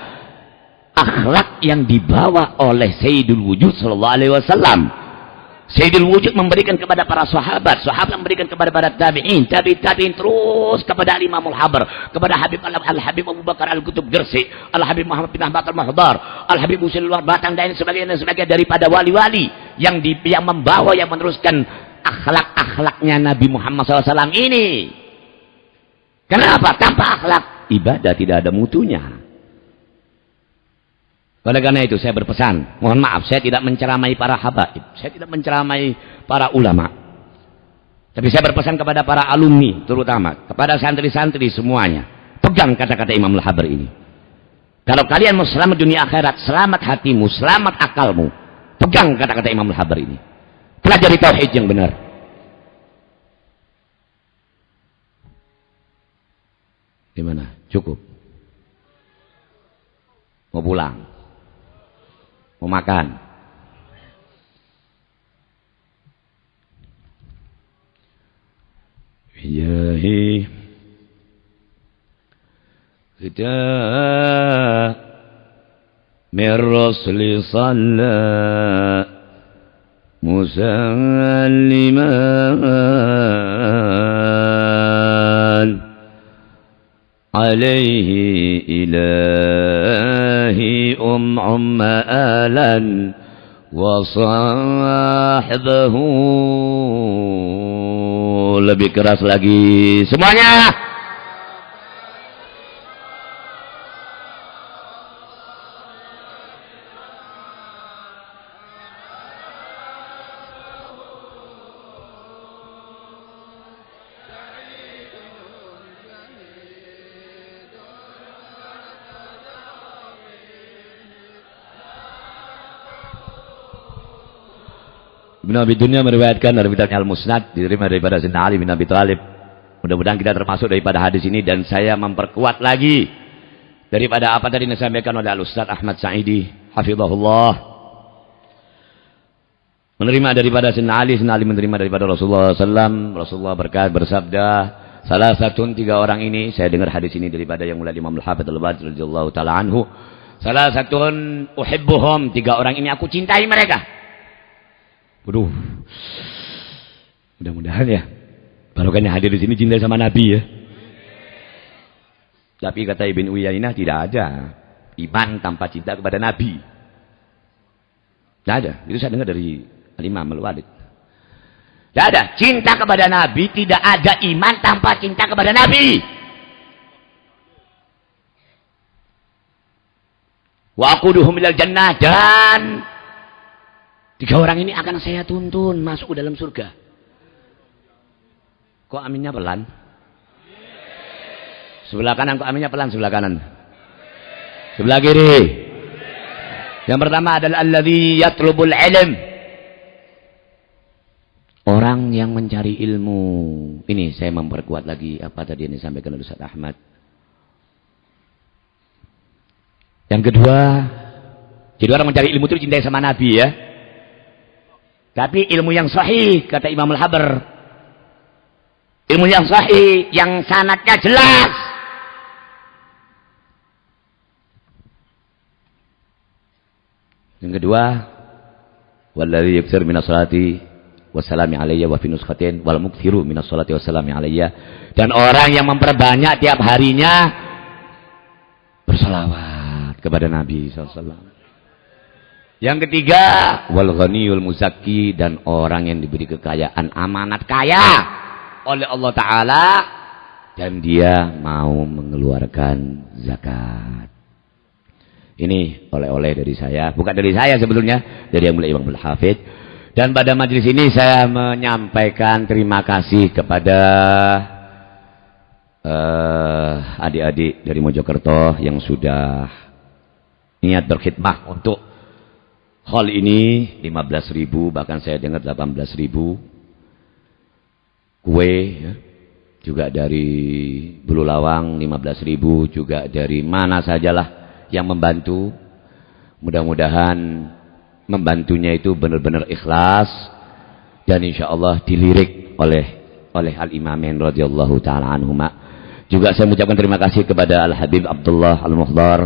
akhlak yang dibawa oleh Sayyidul Wujud sallallahu alaihi wasallam. Sayyidul Wujud memberikan kepada para sahabat, sahabat memberikan kepada para tabi'in, tabi'in terus kepada Imam Al-Habar, kepada Al-Habib Abu Bakar Al-Qutub Gersi, Al-Habib Muhammad bin Ahmad Al-Mahdar, Al-Habib Husain Luar Batang, dan sebagainya daripada wali-wali yang membawa, yang meneruskan akhlak-akhlaknya Nabi Muhammad SAW ini. Kenapa? Tanpa akhlak ibadah tidak ada mutunya. Oleh karena itu saya berpesan, mohon maaf saya tidak menceramai para habaib, saya tidak menceramai para ulama. Tapi saya berpesan kepada para alumni terutama, kepada santri-santri semuanya, pegang kata-kata Imam Al-Habar ini. Kalau kalian mau selamat dunia akhirat, selamat hatimu, selamat akalmu, pegang kata-kata Imam Al-Habar ini. Pelajari tauhid yang benar. Gimana? Cukup? Mau pulang? Mau makan? Bijahi kita min Rasuli salla musalliman alaihi ilahi ma'alan wa sahbahu. Lebih keras lagi semuanya. Ibnu Abi Dunya meriwayatkan dari kitab Al-Musnad, diterima daripada Sayyidina Ali bin Abi Thalib. Mudah-mudahan kita termasuk daripada hadis ini, dan saya memperkuat lagi daripada apa tadi yang disampaikan oleh Al-Ustaz Ahmad Sa'idi hafizahullah. Menerima daripada Sayyidina Ali menerima daripada Rasulullah SAW. Rasulullah bersabda, salah satu 3 orang ini, saya dengar hadis ini daripada yang mulai Imam Al-Hafidz Al-Badri radhiyallahu taala anhu. Salah satu uhibbuhum, 3 orang ini aku cintai mereka. Waduh, mudah-mudahan ya barokahnya hadir di sini cinta sama Nabi ya. Tapi kata Ibn Uyainah tidak ada iman tanpa cinta kepada Nabi. Tidak ada. Itu saya dengar dari Imam Al-Walid. Tidak ada cinta kepada Nabi, tidak ada iman tanpa cinta kepada Nabi. Wa aquduhum ilal jannah, dan 3 orang ini akan saya tuntun masuk ke dalam surga. Kok aminnya pelan? Sebelah kanan kok aminnya pelan, sebelah kanan. Sebelah kiri. Yang pertama adalah alladzi yatlubul ilm. Orang yang mencari ilmu. Ini saya memperkuat lagi apa tadi yang disampaikan oleh Ustaz Ahmad. Yang kedua, jadi orang mencari ilmu itu dicintai sama Nabi ya. Tapi ilmu yang sahih, kata Imam Al-Habar, ilmu yang sahih, yang sanadnya jelas. Yang kedua, walladzi yaktsir minas salati wassalami alayya wa fi nuskhatin wal mukthiru minas salati wassalami alayya. Dan orang yang memperbanyak tiap harinya bersalawat kepada Nabi SAW. Yang ketiga, wal ghaniyul muzakki, dan orang yang diberi kekayaan, amanat kaya oleh Allah Ta'ala, dan dia mau mengeluarkan zakat. Ini oleh-oleh dari saya, bukan dari saya sebetulnya, dari Yang Mulia Imam Al-Hafidh. Dan pada majelis ini saya menyampaikan terima kasih kepada adik-adik dari Mojokerto yang sudah niat berkhidmah untuk hall ini 15.000, bahkan saya dengar 18.000. Kue ya, juga dari Bulu Lawang 15.000, juga dari mana sajalah yang membantu. Mudah-mudahan membantunya itu benar-benar ikhlas dan insya Allah dilirik oleh Al-Imamain radhiyallahu taala anhuma. Juga saya mengucapkan terima kasih kepada Al-Habib Abdullah Al-Muhdar,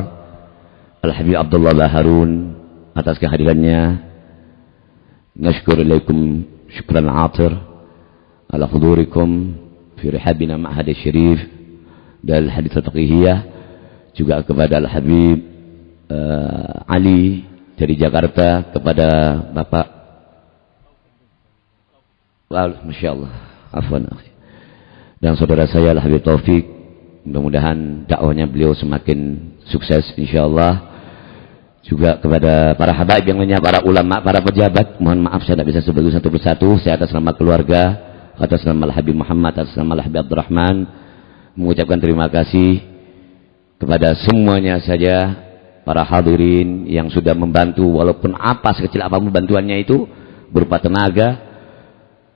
Al-Habib Abdullah Baharun atas kehadirannya. Nashkur ilaikum syukran atir ala hudurikum fi rihabina ma'had syarif dan hadits al-fiqhiyah. Juga kepada Al-Habib Ali dari Jakarta, kepada Bapak Masya Allah, afwan akhi, dan saudara saya Al-Habib Taufik. Mudah-mudahan dakwahnya beliau semakin sukses insyaallah. Juga kepada para habaib yang lainnya, para ulama, para pejabat. Mohon maaf saya tidak bisa sebut satu persatu. Saya atas nama keluarga, atas nama Al-Habib Muhammad, atas nama Al-Habib Abdurrahman, mengucapkan terima kasih kepada semuanya saja, para hadirin yang sudah membantu, walaupun apa sekecil apapun bantuannya itu, berupa tenaga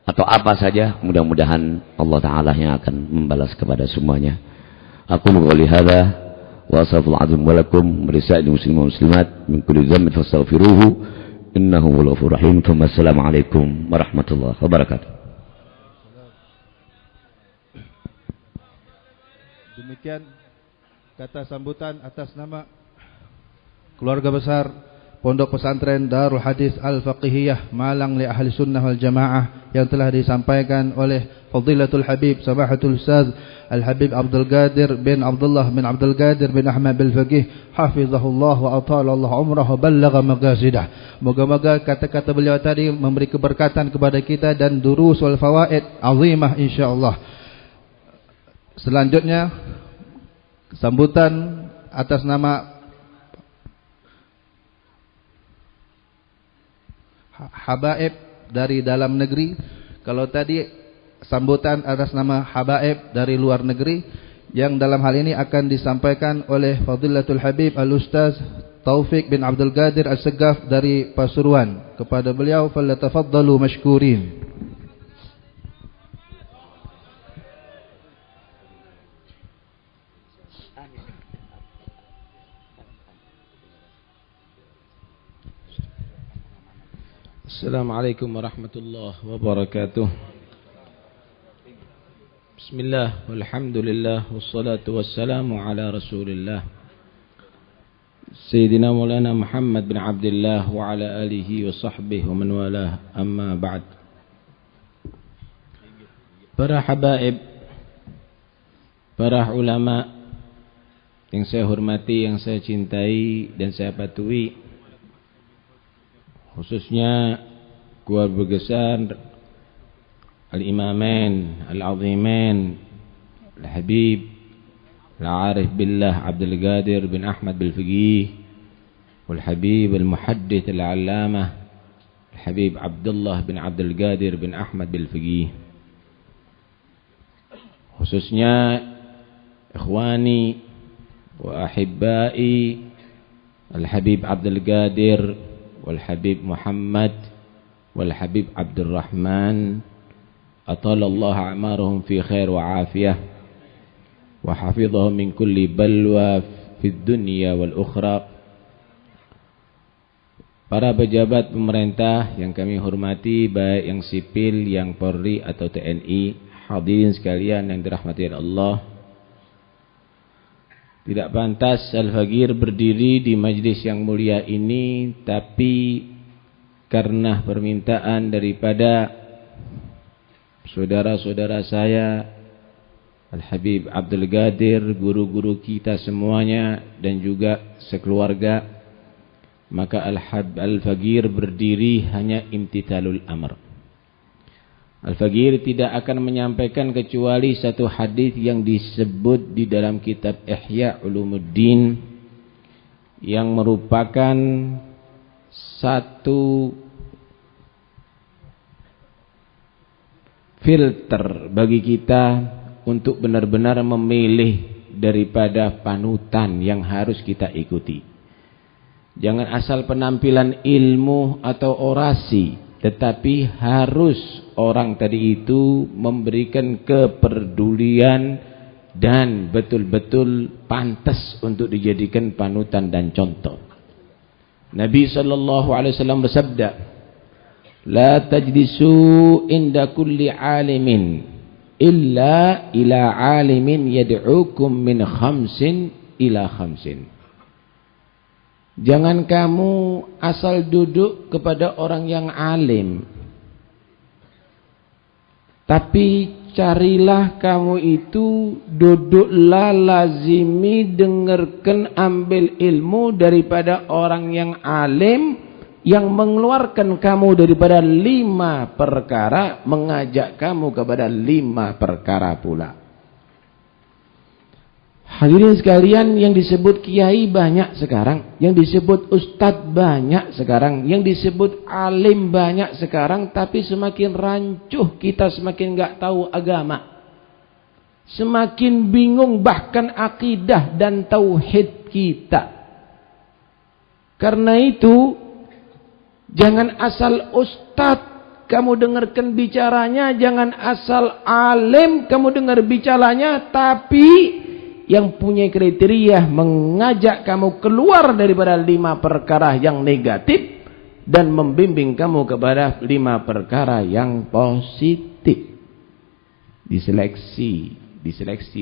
atau apa saja. Mudah-mudahan Allah Ta'ala yang akan membalas kepada semuanya. Aku qouli hadza wa astaghfirullahaladzim wa lakum merisa'il muslimin muslimat min kulli dhanbin fastaghfiruhu innahu huwal ghafurur rahim. Wassalamualaikum warahmatullahi wabarakatuh. Demikian kata sambutan atas nama keluarga besar Pondok Pesantren Darul Hadis Al-Faqihiyah Malang li Ahli Sunnah wal Jamaah yang telah disampaikan oleh Fadilatul Habib Samahatul Ustaz Al-Habib Abdul Qadir bin Abdullah bin Abdul Qadir bin Ahmad Al-Faqih hafizahullah wa atala Allah umrah wa ballagha maqasidah. Moga-moga kata-kata beliau tadi memberi keberkatan kepada kita dan durus wal fawaid azimah insyaallah. Selanjutnya sambutan atas nama habaib dari dalam negeri. Kalau tadi sambutan atas nama habaib dari luar negeri, yang dalam hal ini akan disampaikan oleh Fadilatul Habib Al-Ustaz Taufik bin Abdul Qadir As-Segaf dari Pasuruan. Kepada beliau falyatafaddalu mashkurin. Assalamualaikum warahmatullahi wabarakatuh. Bismillah, walhamdulillah, wassalatu wassalamu ala rasulillah Sayyidina Maulana Muhammad bin Abdullah wa ala alihi wa sahbihi wa man walah, amma ba'd. Para habaib, para ulama yang saya hormati, yang saya cintai dan saya patuhi, khususnya keluarga besar Al-Imamain Al-Azimain Al-Habib Al-Arif Billah Abdul Qadir bin Ahmad Al-Faqih Wal-Habib Al-Muhaddith Al-Allamah Al-Habib Abdullah bin Abdul Qadir bin Ahmad Al-Faqih. Khususnya ikhwani wa ahibbai Al-Habib Abdul Qadir Wal-Habib Muhammad Wal-Habib Abdurrahman, atalallahu a'marahum fi khair wa afiyah wa hafizahum min kulli balwa fid dunya wal ukhra. Para pejabat pemerintah yang kami hormati, baik yang sipil, yang Polri atau TNI, hadirin sekalian yang dirahmati Allah. Tidak pantas Al-Faqir berdiri di majlis yang mulia ini, tapi karena permintaan daripada saudara-saudara saya, Al-Habib Abdul Qadir, guru-guru kita semuanya dan juga sekeluarga, maka Al-Faqir berdiri hanya imtithalul amr. Al-Faqir tidak akan menyampaikan kecuali satu hadis yang disebut di dalam kitab Ihya Ulumuddin, yang merupakan satu filter bagi kita untuk benar-benar memilih daripada panutan yang harus kita ikuti. Jangan asal penampilan ilmu atau orasi, tetapi harus orang tadi itu memberikan kepedulian dan betul-betul pantas untuk dijadikan panutan dan contoh. Nabi SAW bersabda, "La tajlisu inda kulli alimin illa ila alimin yad'ukum min khamsin ila khamsin." Jangan kamu asal duduk kepada orang yang alim, tapi carilah kamu itu duduklah lazimi dengarkan ambil ilmu daripada orang yang alim, yang mengeluarkan kamu daripada 5 perkara, mengajak kamu kepada 5 perkara pula. Hadirin sekalian, yang disebut kiai banyak sekarang, yang disebut ustadz banyak sekarang, yang disebut alim banyak sekarang, tapi semakin rancuh kita, semakin enggak tahu agama. Semakin bingung bahkan akidah dan tauhid kita. Karena itu, jangan asal ustadz kamu dengarkan bicaranya, jangan asal alim kamu dengar bicaranya, tapi yang punya kriteria mengajak kamu keluar daripada 5 perkara yang negatif dan membimbing kamu kepada 5 perkara yang positif. Diseleksi,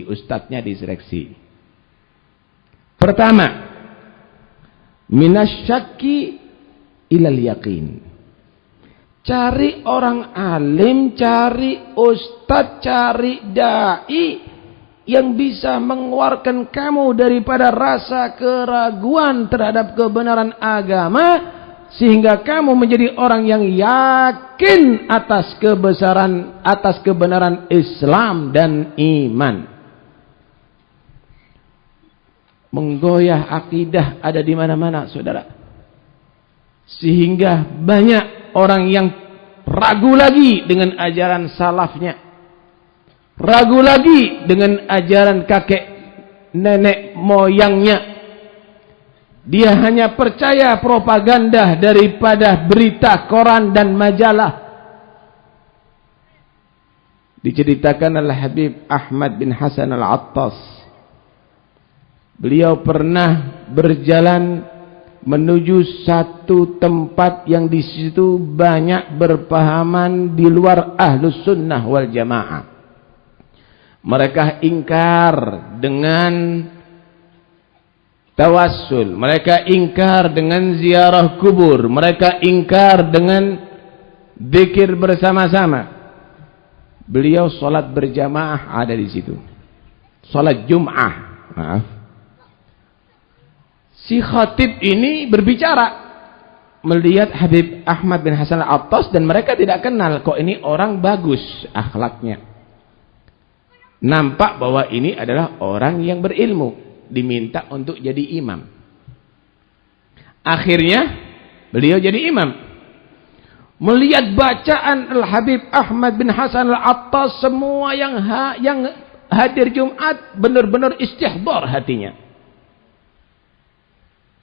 ustadznya diseleksi. Pertama, minasyaki ilal yakin. Cari orang alim, cari ustadz, cari dai yang bisa mengeluarkan kamu daripada rasa keraguan terhadap kebenaran agama, sehingga kamu menjadi orang yang yakin atas kebenaran Islam dan iman. Menggoyah akidah ada di mana-mana, saudara. Sehingga banyak orang yang ragu lagi dengan ajaran salafnya. Ragu lagi dengan ajaran kakek nenek moyangnya. Dia hanya percaya propaganda daripada berita koran dan majalah. Diceritakan oleh Habib Ahmad bin Hasan Al-Attas. Beliau pernah berjalan menuju satu tempat yang di situ banyak berpahaman di luar Ahlus Sunnah wal Jamaah. Mereka ingkar dengan tawassul, mereka ingkar dengan ziarah kubur, mereka ingkar dengan zikir bersama-sama. Beliau salat berjamaah ada di situ. Salat Jum'ah, maaf. Si khatib ini berbicara melihat Habib Ahmad bin Hasan Al-Attas, dan mereka tidak kenal, kok ini orang bagus akhlaknya. Nampak bahwa ini adalah orang yang berilmu, diminta untuk jadi imam. Akhirnya beliau jadi imam. Melihat bacaan Al-Habib Ahmad bin Hasan Al-Attas, semua yang hadir Jumat benar-benar istihbar hatinya.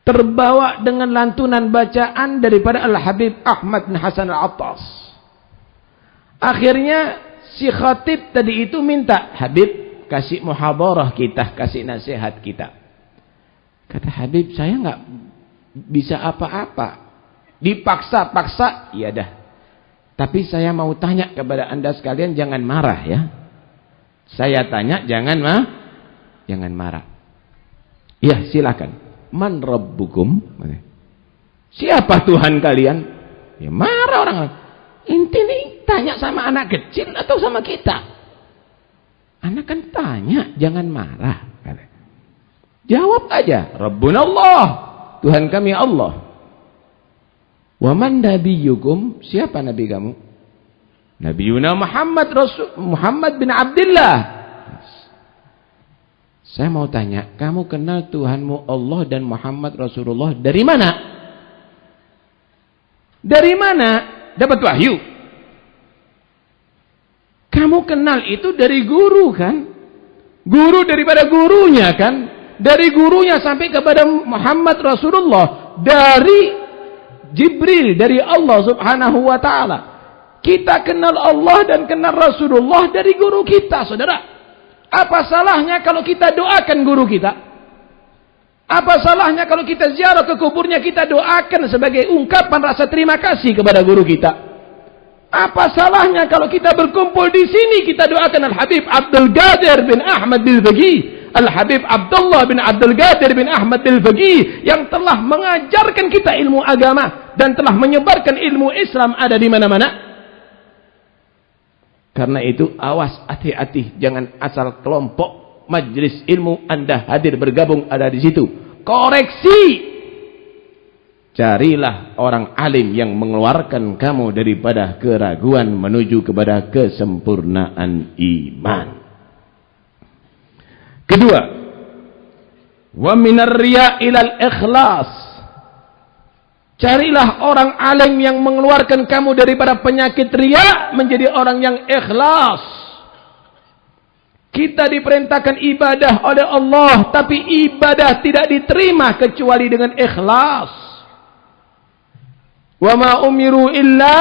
Terbawa dengan lantunan bacaan daripada Al-Habib Ahmad bin Hasan Al-Attas. Akhirnya si khatib tadi itu minta, Habib kasih muhadarah kita, kasih nasihat kita. Kata Habib, saya enggak bisa apa-apa. Dipaksa-paksa, iya dah. Tapi saya mau tanya kepada anda sekalian, jangan marah ya. Saya tanya, jangan marah. Ya, silakan. Man rabbukum? Siapa Tuhan kalian? Ya marah orang. Inti nih tanya sama anak kecil atau sama kita? Anak kan tanya, jangan marah. Jawab aja, Rabbuna Allah, Tuhan kami Allah. Wa man nabiyyukum? Siapa nabi kamu? Nabiyuna Muhammad bin Abdullah. Saya mau tanya, kamu kenal Tuhanmu Allah dan Muhammad Rasulullah dari mana? Dari mana? Dapat wahyu. Kamu kenal itu dari guru kan? Guru daripada gurunya kan? Dari gurunya sampai kepada Muhammad Rasulullah. Dari Jibril, dari Allah subhanahu wa ta'ala. Kita kenal Allah dan kenal Rasulullah dari guru kita, saudara. Apa salahnya kalau kita doakan guru kita? Apa salahnya kalau kita ziarah ke kuburnya, kita doakan sebagai ungkapan rasa terima kasih kepada guru kita? Apa salahnya kalau kita berkumpul di sini, kita doakan Al-Habib Abdul Qadir bin Ahmad Al-Faqih, Al-Habib Abdullah bin Abdul Qadir bin Ahmad Al-Faqih, yang telah mengajarkan kita ilmu agama dan telah menyebarkan ilmu Islam ada di mana-mana. Karena itu awas, hati-hati, jangan asal kelompok majelis ilmu Anda hadir bergabung ada di situ. Koreksi. Carilah orang alim yang mengeluarkan kamu daripada keraguan menuju kepada kesempurnaan iman. Kedua, wa minar riya ilal ikhlas. Carilah orang alim yang mengeluarkan kamu daripada penyakit riya menjadi orang yang ikhlas. Kita diperintahkan ibadah oleh Allah, tapi ibadah tidak diterima kecuali dengan ikhlas. Wa ma umiru illa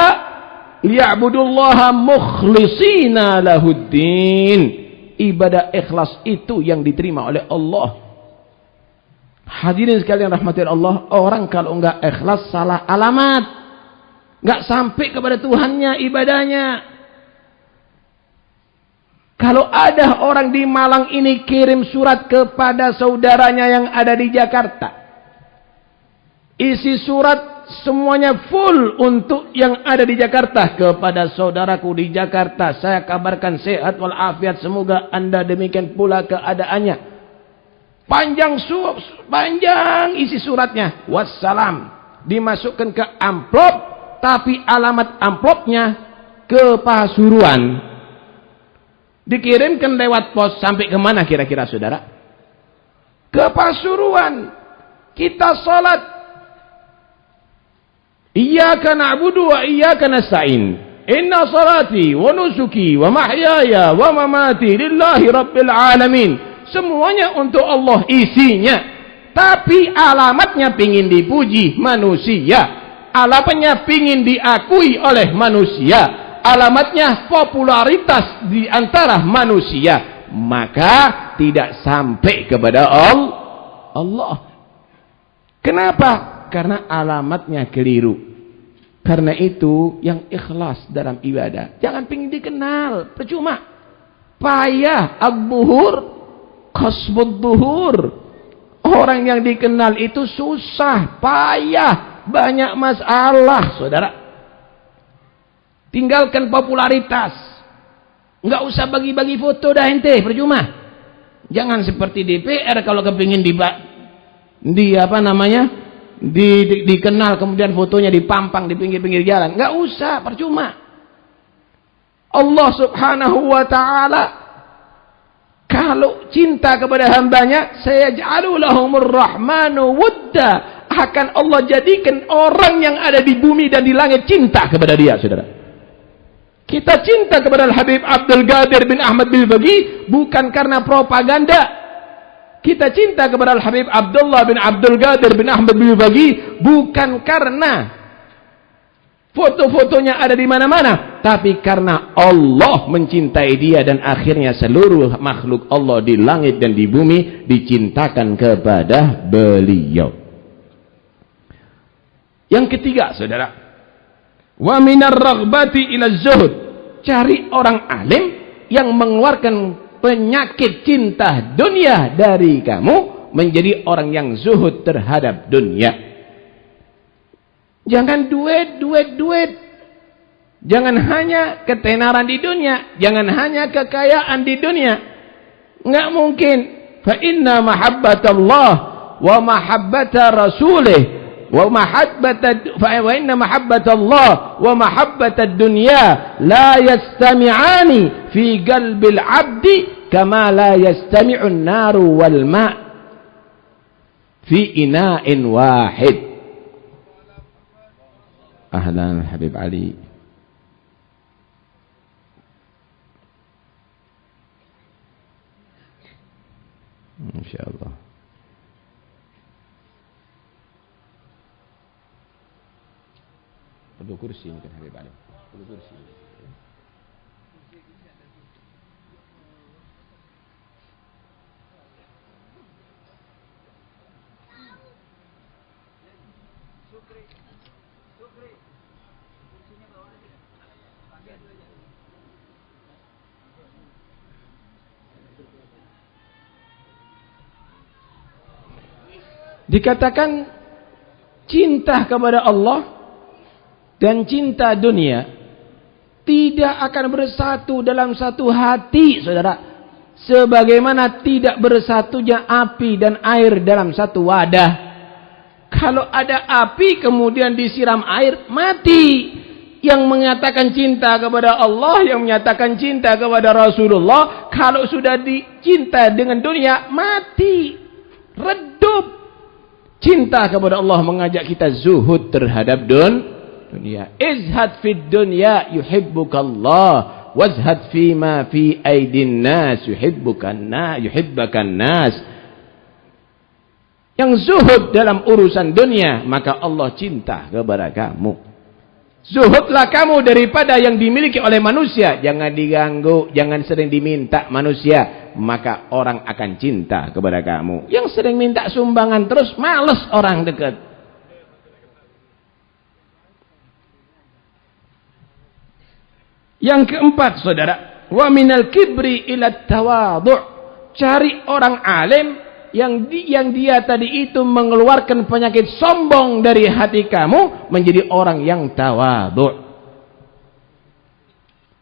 liya'budullaha mukhlishina lahuddin. Ibadah ikhlas itu yang diterima oleh Allah. Hadirin sekalian rahmati Allah, orang kalau enggak ikhlas salah alamat. Enggak sampai kepada Tuhannya ibadahnya. Kalau ada orang di Malang ini kirim surat kepada saudaranya yang ada di Jakarta. Isi surat semuanya full untuk yang ada di Jakarta. Kepada saudaraku di Jakarta, saya kabarkan sehat walafiat, semoga Anda demikian pula keadaannya. Panjang isi suratnya. Wassalam. Dimasukkan ke amplop, tapi alamat amplopnya ke Pasuruan. Dikirimkan lewat pos sampai kemana kira-kira saudara? Ke Pasuruan. Kita salat. Iyyaka na'budu wa iyyaka nasta'in. Inna salati wa nusuki wa mahyaya wa mamati lillahi rabbil alamin. Semuanya untuk Allah isinya. Tapi alamatnya pingin dipuji manusia. Alamatnya pingin diakui oleh manusia. Alamatnya popularitas di antara manusia. Maka tidak sampai kepada Allah. Kenapa? Karena alamatnya keliru. Karena itu yang ikhlas dalam ibadah. Jangan pingin dikenal. Percuma. Payah ab-buhur. Kasbud duhur. Orang yang dikenal itu susah, payah, banyak masalah, saudara. Tinggalkan popularitas. Enggak usah bagi-bagi foto dah ente, percuma. Jangan seperti DPR kalau kepingin dikenal kemudian fotonya dipampang di pinggir-pinggir jalan. Enggak usah, percuma. Allah Subhanahu wa taala kalau cinta kepada hambanya, sayaj'alu lahumur rahmanu wudda, akan Allah jadikan orang yang ada di bumi dan di langit cinta kepada dia, saudara. Kita cinta kepada Al-Habib Abdul Qadir bin Ahmad Al-Faqih bukan karena propaganda. Kita cinta kepada Al-Habib Abdullah bin Abdul Qadir bin Ahmad Al-Faqih bukan karena foto-fotonya ada di mana-mana, tapi karena Allah mencintai dia dan akhirnya seluruh makhluk Allah di langit dan di bumi dicintakan kepada beliau. Yang ketiga, saudara, wa minar raghbati ila zuhud. Cari orang alim yang mengeluarkan penyakit cinta dunia dari kamu menjadi orang yang zuhud terhadap dunia. Jangan duit. Jangan hanya ketenaran di dunia, jangan hanya kekayaan di dunia. Enggak mungkin. Fa inna mahabbatallah wa mahabbata rasulih wa inna mahabbatallah wa mahabbatad dunya la yastami'ani fi qalbil 'abdi kama la yastami'un naru wal ma' fi ina'in wahid. Ahlan Habib Ali. Insyaallah. Perlu kursi mungkin Habib Ali. Perlu kursi. Dikatakan cinta kepada Allah dan cinta dunia tidak akan bersatu dalam satu hati, saudara. Sebagaimana tidak bersatunya api dan air dalam satu wadah. Kalau ada api kemudian disiram air, mati. Yang menyatakan cinta kepada Allah, yang menyatakan cinta kepada Rasulullah, kalau sudah dicinta dengan dunia, mati. Redup. Cinta kepada Allah mengajak kita zuhud terhadap dunia. Izhad fid dunya yuhibbukallah, wazhad fima fi aidin nas yuhibbukan nas. Yang zuhud dalam urusan dunia, maka Allah cinta kepada kamu. Zuhudlah kamu daripada yang dimiliki oleh manusia. Jangan diganggu, jangan sering diminta manusia. Maka orang akan cinta kepada kamu. Yang sering minta sumbangan terus, males orang dekat. Yang keempat, saudara, wa minal kibri ila tawadhu'. Cari orang alim yang dia tadi itu mengeluarkan penyakit sombong dari hati kamu menjadi orang yang tawadhu'.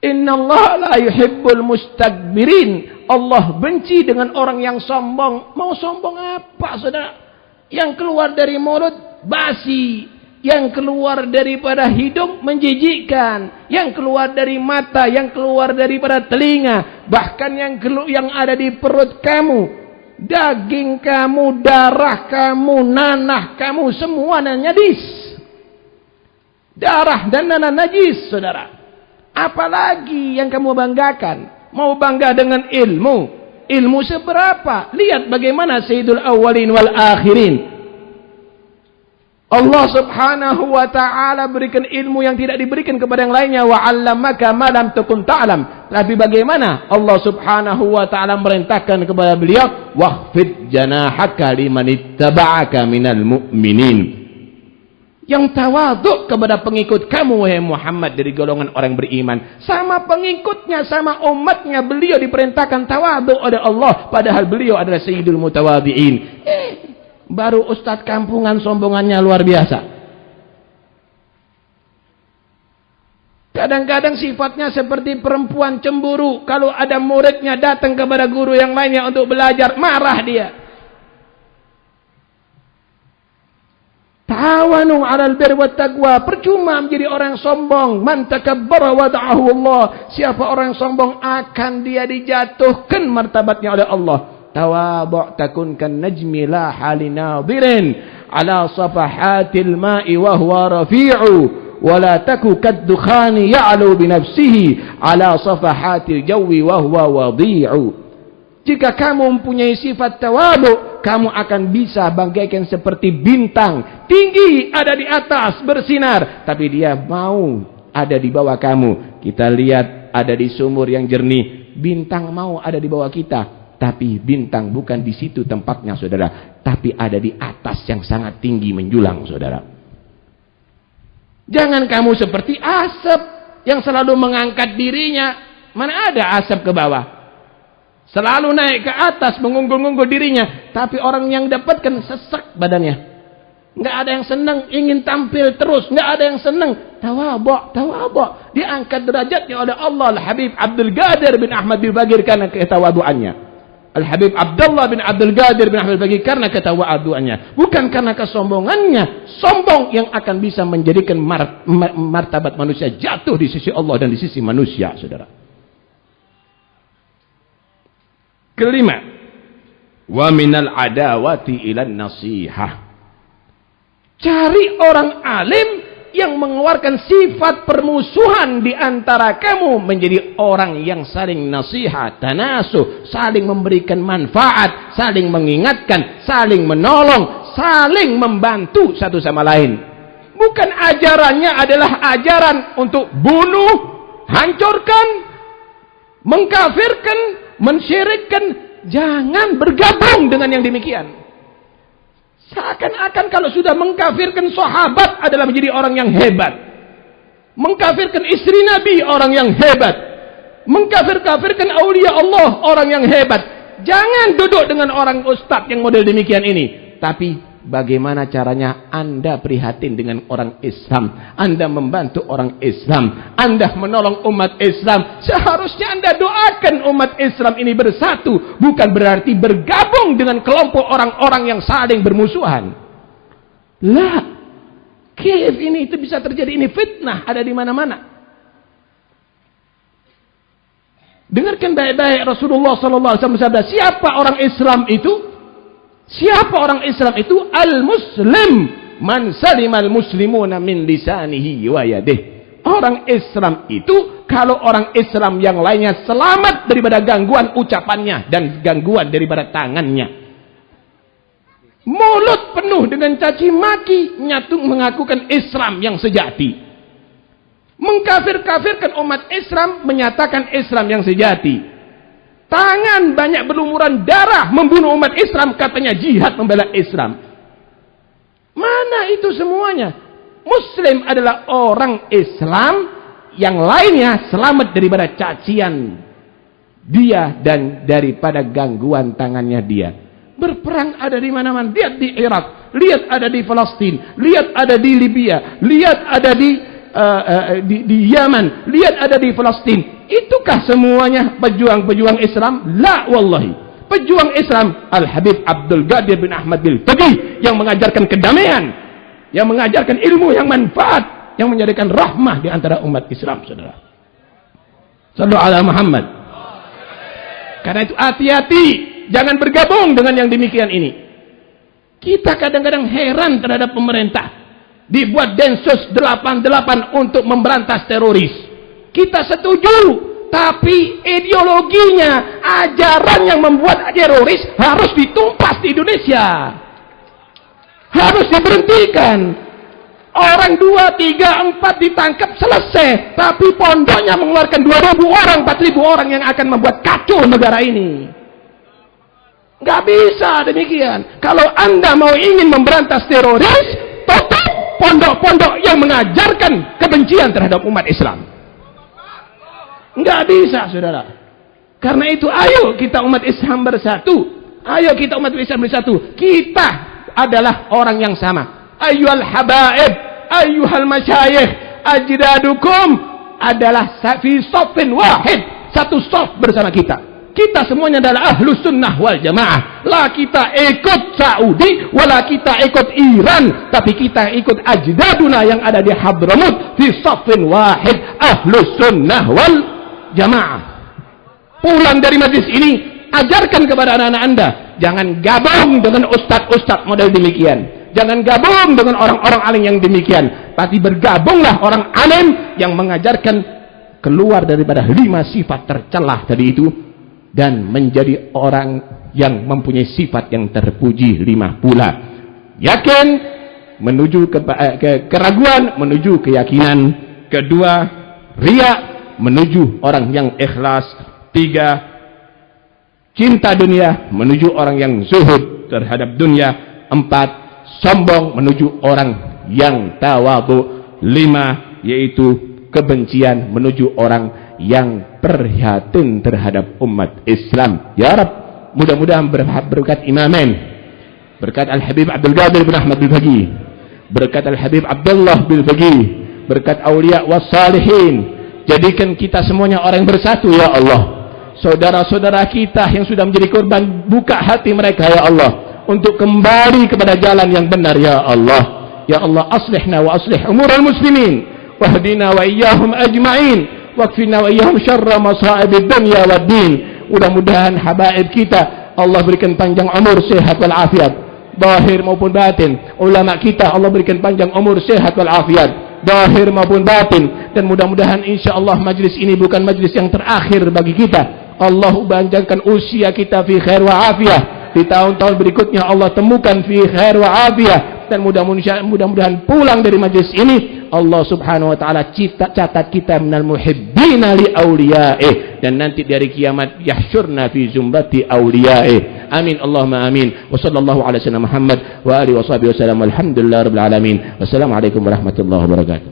Innallaha la yuhibbul mustakbirin. Allah benci dengan orang yang sombong. Mau sombong apa, saudara? Yang keluar dari mulut basi, yang keluar daripada hidung menjijikkan, yang keluar dari mata, yang keluar daripada telinga, bahkan yang ada di perut kamu, daging kamu, darah kamu, nanah kamu, semua najis. Darah dan nanah najis, saudara. Apalagi yang kamu banggakan? Mau bangga dengan ilmu? Ilmu seberapa? Lihat bagaimana Sayyidul Awwalin wal Akhirin. Allah subhanahu wa ta'ala berikan ilmu yang tidak diberikan kepada yang lainnya. Wa 'allamaka ma lam takun ta'lam. Tapi bagaimana Allah subhanahu wa ta'ala merintahkan kepada beliau, wahfid janahaka limanittaba'aka minal mu'minin. Yang tawaduk kepada pengikut kamu, wahai Muhammad, dari golongan orang beriman. Sama pengikutnya, sama umatnya, beliau diperintahkan tawaduk oleh Allah. Padahal beliau adalah Sayyidul Mutawadhi'in. Baru ustadz kampungan sombongannya luar biasa. Kadang-kadang sifatnya seperti perempuan cemburu. Kalau ada muridnya datang kepada guru yang lainnya untuk belajar, marah dia. Ta'awanu 'alal birri wat taqwa. Percuma menjadi orang sombong. Man takabbara wada'ahu Allah. Siapa orang sombong akan dia dijatuhkan martabatnya oleh Allah. Tawadhu' takun kan najmi la halinadirin 'ala safahatil ma'i wa huwa rafi'u wa la taku kaddukhani ya'lu bi nafsihi 'ala safahatil jawi wa huwa wadi'u. Jika kamu mempunyai sifat tawadhu, kamu akan bisa bagaikan seperti bintang. Tinggi, ada di atas, bersinar. Tapi dia mau ada di bawah kamu. Kita lihat ada di sumur yang jernih. Bintang mau ada di bawah kita. Tapi bintang bukan di situ tempatnya, saudara. Tapi ada di atas yang sangat tinggi menjulang, saudara. Jangan kamu seperti asap yang selalu mengangkat dirinya. Mana ada asap ke bawah? Selalu naik ke atas, mengunggul-unggul dirinya. Tapi orang yang dapatkan sesak badannya. Nggak ada yang senang, ingin tampil terus. Nggak ada yang senang. Tawadhu. Diangkat derajatnya oleh Allah. Al-Habib Abdul Qadir bin Ahmad Al-Bagir karena ketawaduannya. Al-Habib Abdullah bin Abdul Qadir bin Ahmad Al-Bagir karena ketawaduannya. Bukan karena kesombongannya. Sombong yang akan bisa menjadikan martabat manusia jatuh di sisi Allah dan di sisi manusia, saudara. Kelima, wa minal adawati ilan nasihah. Cari orang alim yang mengeluarkan sifat permusuhan di antara kamu menjadi orang yang saling nasihat, tanasuh, saling memberikan manfaat, saling mengingatkan, saling menolong, saling membantu satu sama lain. Bukan ajarannya adalah ajaran untuk bunuh, hancurkan, mengkafirkan, mensyirikkan. Jangan bergabung dengan yang demikian. Seakan-akan kalau sudah mengkafirkan sahabat adalah menjadi orang yang hebat. Mengkafirkan istri Nabi orang yang hebat. Mengkafirkan aulia Allah orang yang hebat. Jangan duduk dengan orang ustadz yang model demikian ini. Tapi bagaimana caranya Anda prihatin dengan orang Islam. Anda membantu orang Islam. Anda menolong umat Islam. Seharusnya Anda doakan umat Islam ini bersatu. Bukan berarti bergabung dengan kelompok orang-orang yang saling bermusuhan. Lah, kif ini itu bisa terjadi. Ini fitnah ada di mana-mana. Dengarkan baik-baik Rasulullah SAW bersabda, siapa orang Islam itu? Siapa orang Islam itu? Al-Muslim man salimal muslimuna min lisanihi wa yadihi. Orang Islam itu kalau orang Islam yang lainnya selamat daripada gangguan ucapannya dan gangguan daripada tangannya. Mulut penuh dengan caci maki, nyatu mengakukan Islam yang sejati. Mengkafir-kafirkan umat Islam, menyatakan Islam yang sejati. Tangan banyak berlumuran darah membunuh umat Islam, katanya jihad membela Islam. Mana itu semuanya? Muslim adalah orang Islam yang lainnya selamat daripada cacian dia dan daripada gangguan tangannya dia. Berperang ada di mana-mana. Lihat di Irak, lihat ada di Palestina, lihat ada di Libya, lihat ada di Yaman, lihat ada di Palestina. Itukah semuanya pejuang-pejuang Islam? La wallahi. Pejuang Islam Al-Habib Abdul Qadir bin Ahmad Al-Bagir yang mengajarkan kedamaian, yang mengajarkan ilmu yang manfaat, yang menjadikan rahmah di antara umat Islam, saudara. Sallu ala Muhammad. Karena itu hati-hati, jangan bergabung dengan yang demikian ini. Kita kadang-kadang heran terhadap pemerintah. Dibuat Densus 88 untuk memberantas teroris. Kita setuju, tapi ideologinya, ajaran yang membuat teroris harus ditumpas di Indonesia. Harus diberhentikan. Orang 2, 3, 4 ditangkap selesai, tapi pondoknya mengeluarkan 2.000 orang, 4.000 orang yang akan membuat kacau negara ini. Nggak bisa demikian. Kalau Anda mau ingin memberantas teroris, tutup pondok-pondok yang mengajarkan kebencian terhadap umat Islam. Nggak bisa, saudara. Karena itu, ayo kita umat Islam bersatu. Ayo kita umat Islam bersatu. Kita adalah orang yang sama. Ayyuhal habaib, ayyuhal masyayikh, ajdadukum adalah fi shaffin wahid. Satu shaf bersama kita. Kita semuanya adalah ahlus sunnah wal jamaah. La kita ikut Saudi, wala kita ikut Iran, tapi kita ikut ajdaduna yang ada di Hadramut fi shaffin wahid, ahlus sunnah wal jamaah. Pulang dari majlis ini, ajarkan kepada anak-anak Anda, jangan gabung dengan ustadz-ustadz model demikian. Jangan gabung dengan orang-orang alim yang demikian. Tapi bergabunglah orang alim yang mengajarkan keluar daripada 5 sifat tercelah tadi itu, dan menjadi orang yang mempunyai sifat yang terpuji 5 pula. Yakin menuju ke keraguan, menuju keyakinan. Kedua, riya menuju orang yang ikhlas. 3, cinta dunia menuju orang yang zuhud terhadap dunia. 4, sombong menuju orang yang tawadhu. 5, yaitu kebencian menuju orang yang prihatin terhadap umat Islam. Ya Rab, mudah-mudahan berkat Imamain, berkat Al-Habib Abdul Qadir bin Ahmad Al-Faqih, berkat Al-Habib Abdullah bin Faqih, berkat awliya wassalihin, jadikan kita semuanya orang yang bersatu ya Allah. Saudara-saudara kita yang sudah menjadi korban, buka hati mereka ya Allah untuk kembali kepada jalan yang benar ya Allah. Ya Allah, aslihna wa aslih umural muslimin, wahdina wa iyyahum ajma'in, wakfina wa iyyahum syarra masa'ibid dunya wad din. Mudah-mudahan habaib kita Allah berikan panjang umur, sehat wal afiat, zahir maupun batin. Ulama kita Allah berikan panjang umur, sehat wal afiat, zahir maupun batin. Dan mudah-mudahan insyaallah majlis ini bukan majlis yang terakhir bagi kita. Allah panjangkan usia kita fi khair wa afiyah. Di tahun-tahun berikutnya Allah temukan fi khair wa afiyah. Dan mudah-mudahan pulang dari majlis ini Allah subhanahu wa ta'ala catat kita minal muhibbina li awliya'ih, dan nanti dari kiamat yahsyurna fi zumrati awliya'ih. Amin Allahumma amin. Wa sallallahu ala sayyidina Muhammad wa alihi wa sahbihi wasallam. Alhamdulillah rabbil alamin. Wassalamualaikum warahmatullahi wabarakatuh.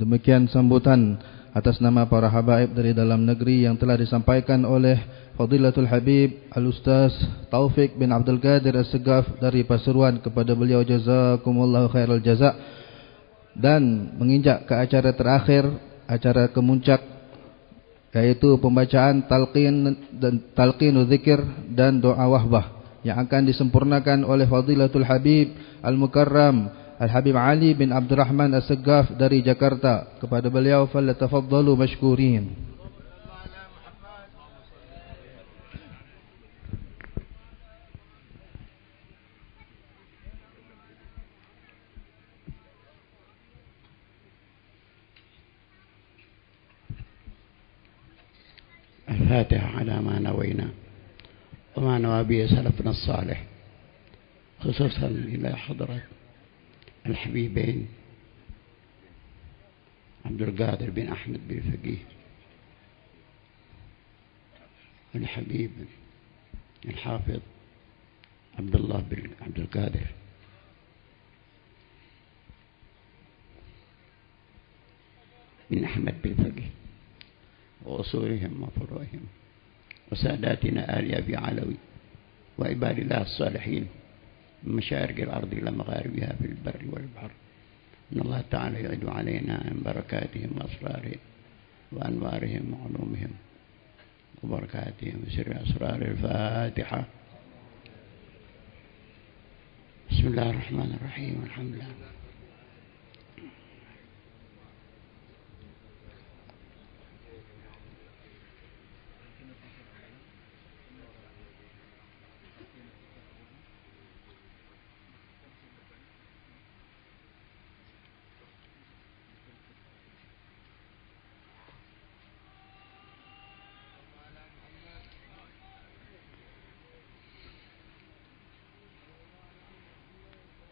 Demikian sambutan atas nama para habaib dari dalam negeri yang telah disampaikan oleh Fadilatul Habib Al-Ustaz Taufik bin Abdul Qadir As-Segaf dari Pasuruan. Kepada beliau jazakumullahu khairal jaza. Dan menginjak ke acara terakhir, acara kemuncak, yaitu pembacaan talqinu zikir dan doa wahbah yang akan disempurnakan oleh Fadilatul Habib Al-Mukarram Al-Habib Ali bin Abdurrahman As-Segaf dari Jakarta. Kepada beliau falyatafaddalu mashkurin. الفاتحة على ما نوينا وما نوى به سلفنا الصالح، خصوصا إلى حضرة الحبيبين عبد القادر بن أحمد بن فقيه والحبيب الحافظ عبد الله بن عبد القادر. بن أحمد بن فقيه وأصولهم وفروعهم وساداتنا آل أبي علوي وعباد الله الصالحين من مشارق الأرض إلى مغاربها في البر والبحر. إن الله تعالى يعد علينا من بركاتهم وأسرارهم وأنوارهم وعلومهم وبركاتهم وسر أسرار الفاتحة. بسم الله الرحمن الرحيم. الحمد لله.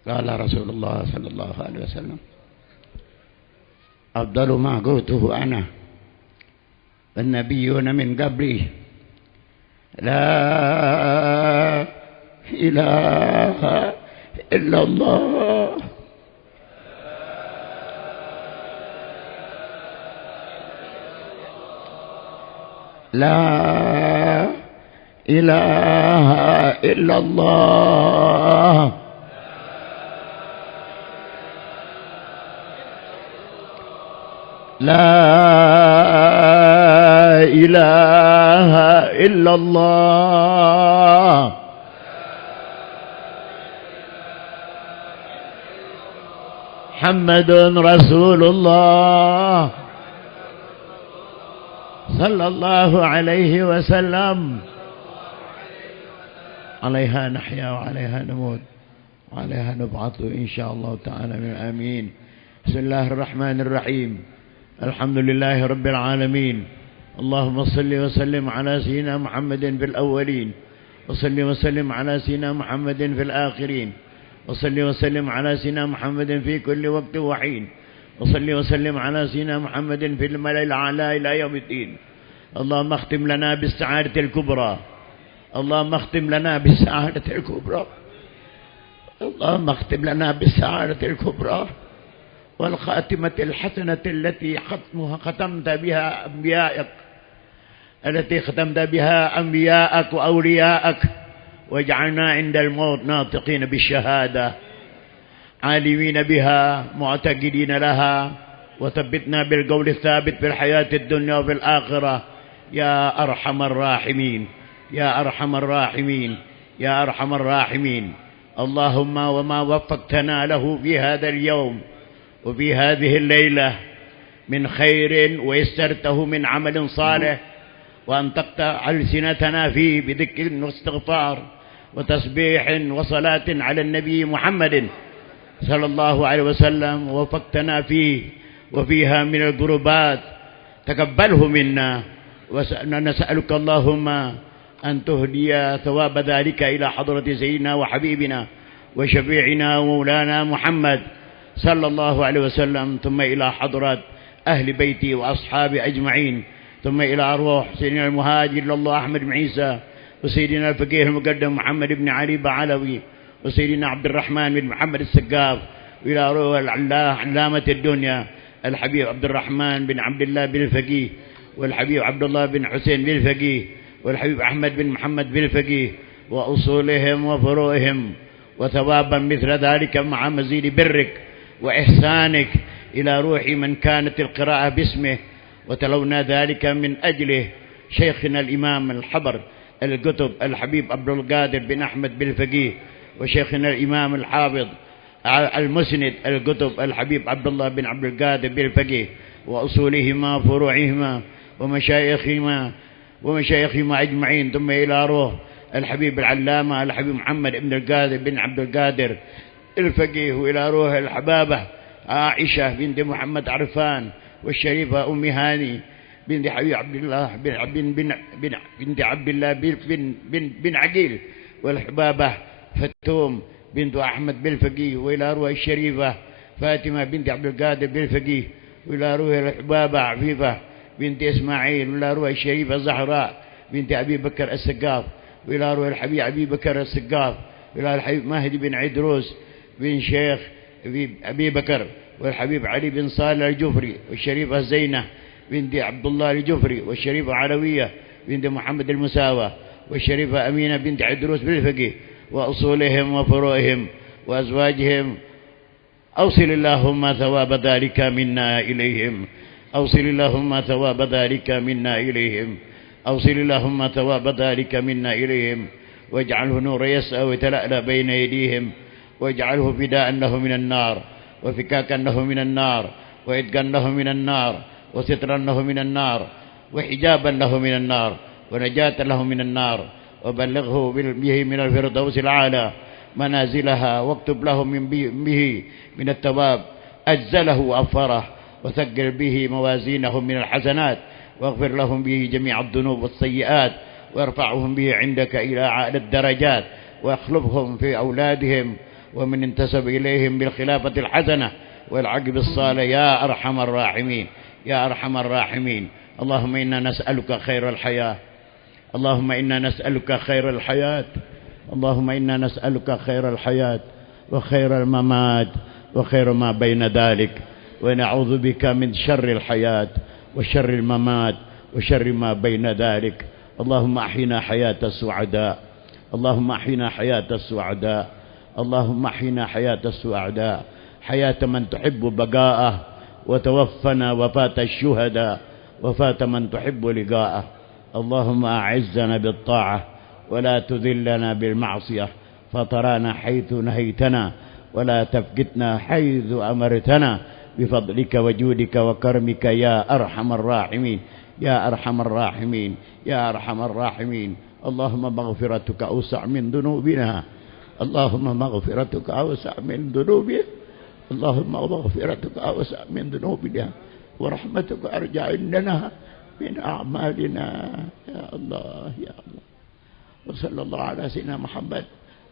قال رسول الله صلى الله عليه وسلم: أفضل ما قلته أنا والنبيون من قبلي لا إله إلا الله لا إله إلا الله لا إله إلا الله محمد رسول الله صلى الله عليه وسلم عليها نحيا وعليها نموت وعليها نبعث إن شاء الله تعالى من آمين. بسم الله الرحمن الرحيم. الحمد لله رب العالمين. اللهم صل وسلم على سيدنا محمد في الأولين وصل وسلم على سيدنا محمد في الآخرين وصل وسلم على سيدنا محمد في كل وقت وحين وصل وسلم على سيدنا محمد في الملأ الأعلى إلى يوم الدين. اللهم اختم لنا بالسعادة الكبرى. اللهم اختم لنا بالسعادة الكبرى. اللهم اختم لنا بالسعادة الكبرى والخاتمة الحسنة التي ختمت بها أنبيائك، التي ختمت بها أنبياءك وأولياءك، واجعلنا عند الموت ناطقين بالشهادة عالمين بها معتقدين لها، وثبتنا بالقول الثابت في الحياة الدنيا وفي الآخرة يا أرحم الراحمين يا أرحم الراحمين يا أرحم الراحمين. اللهم وما وفقتنا له في هذا اليوم وفي هذه الليلة من خير ويسرته من عمل صالح، وأنطقت ألسنتنا فيه بذكر واستغفار وتسبيح وصلاة على النبي محمد صلى الله عليه وسلم، ووفقتنا فيه وفيها من القربات، تقبله منا. ونسألك اللهم أن تهدي ثواب ذلك إلى حضرة سيدنا وحبيبنا وشفيعنا ومولانا محمد صلى الله عليه وسلم، ثم إلى حضرة أهل بيتي وأصحابي أجمعين، ثم إلى أرواح سيدنا المهاجر لله أحمد بن عيسى، وسيدنا الفقيه المقدم محمد بن علي بعلوي، وسيدنا عبد الرحمن بن محمد السقاف، وإلى روح علامة الدنيا الحبيب عبد الرحمن بن عبد الله بن الفقيه، والحبيب عبد الله بن حسين بن الفقيه، والحبيب أحمد بن محمد بن الفقيه، وأصولهم وفروعهم، وثوابا مثل ذلك مع مزيد برك وإحسانك إلى روح من كانت القراءة باسمه، وتلونا ذلك من أجله شيخنا الإمام الحبر القطب الحبيب عبد القادر بن أحمد بن الفقيه، وشيخنا الإمام الحافظ المسند القطب الحبيب عبد الله بن عبد القادر بن الفقيه، وأصولهما وفروعهما ومشايخهما أجمعين، ثم إلى روح الحبيب العلامة الحبيب محمد بن القادر بن عبد القادر الفقيه، وإلى روح الحبابة عائشة بنت محمد عرفان، والشريفة أم هاني بنت حبيب عبد الله بنت عبد الله بن عقيل، والحبابة فتوم بنت أحمد بالفقيه، وإلى روح الشريفة فاطمة بنت عبد القادر بالفقيه، وإلى روح الحبابة عفيفة بنت إسماعيل، وإلى روح الشريفة زهراء بنت أبي بكر السقاف، وإلى روح الحبيب أبي بكر السقاف، وإلى الحبيب مهدي بن عيدروس بن شيخ أبي بكر، والحبيب علي بن صالح الجفري، والشريفة زينة بنت عبد الله الجفري، والشريفة علوية بنت محمد المساوى، والشريفة أمينة بنت عيدروس بالفقيه، وأصولهم وفروعهم وأزواجهم. أوصل اللهم ثواب ذلك منا إليهم، أوصل اللهم ثواب ذلك منا إليهم، أوصل اللهم ثواب ذلك منا إليهم، واجعله نور يسعى ويتلألأ بين يديهم، واجعله فداء له من النار، وفكاكا له من النار، وإدقا له من النار، وسترا له من النار، وحجابا له من النار، ونجاة له من النار، وبلغه به من الفردوس العالى منازلها، واكتب له به من الثواب أجزله وأفره، وثقل به موازينهم من الحسنات، واغفر لهم به جميع الذنوب والسيئات، وارفعهم به عندك إلى أعلى الدرجات، واخلفهم في أولادهم ومن انتسب إليهم بالخلافة الحسنة والعقب الصالح يا أرحم الراحمين يا أرحم الراحمين. اللهم إنا نسألك خير الحياة، اللهم إنا نسألك خير الحياة، اللهم إنا نسألك خير الحياة وخير الممات وخير ما بين ذلك، ونعوذ بك من شر الحياة وشر الممات وشر ما بين ذلك. اللهم أحينا حياة السعداء، اللهم أحينا حياة السعداء، اللهم أحينا حياة السعداء، حياة من تحب بقاءه، وتوفنا وفاة الشهداء وفاة من تحب لقاءه. اللهم أعزنا بالطاعة ولا تذلنا بالمعصية، فطرانا حيث نهيتنا ولا تفقدنا حيث أمرتنا، بفضلك وجودك وكرمك يا أرحم الراحمين يا أرحم الراحمين يا أرحم الراحمين. اللهم مغفرتك أوسع من ذنوبنا، اللهم مغفرتك أوسع من ذنوبنا، اللهم مغفرتك أوسع من ذنوبنا، ورحمتك أرجع عندنا من أعمالنا يا الله يا الله. وصلى الله على سيدنا محمد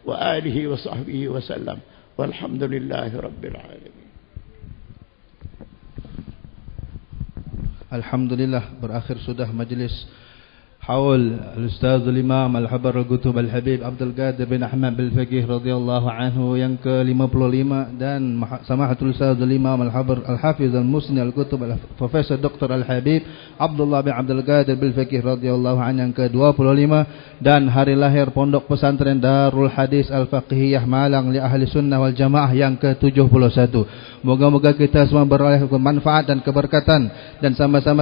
وآله وصحبه وسلم، والحمد لله رب العالمين. Alhamdulillah, berakhir sudah majelis حول الأستاذ الإمام الحبر الكتب الحبيب عبد القادر bin Ahmad Al-Faqih radhiyallahu anhu yang ke-55 dan Samahatul Ustaz Imam Al-Habar Al-Hafiz Al-Musni Al-Kutub Profesor Dr. Al-Habib Abdullah bin Abdul Qadir Al-Faqih radhiyallahu anhu yang ke-25 dan hari lahir Pondok Pesantren Darul Hadis Al-Faqihiyah Malang li Ahli Sunnah wal Jamaah yang ke-71. Moga-moga kita semua beroleh manfaat dan keberkatan dan sama-sama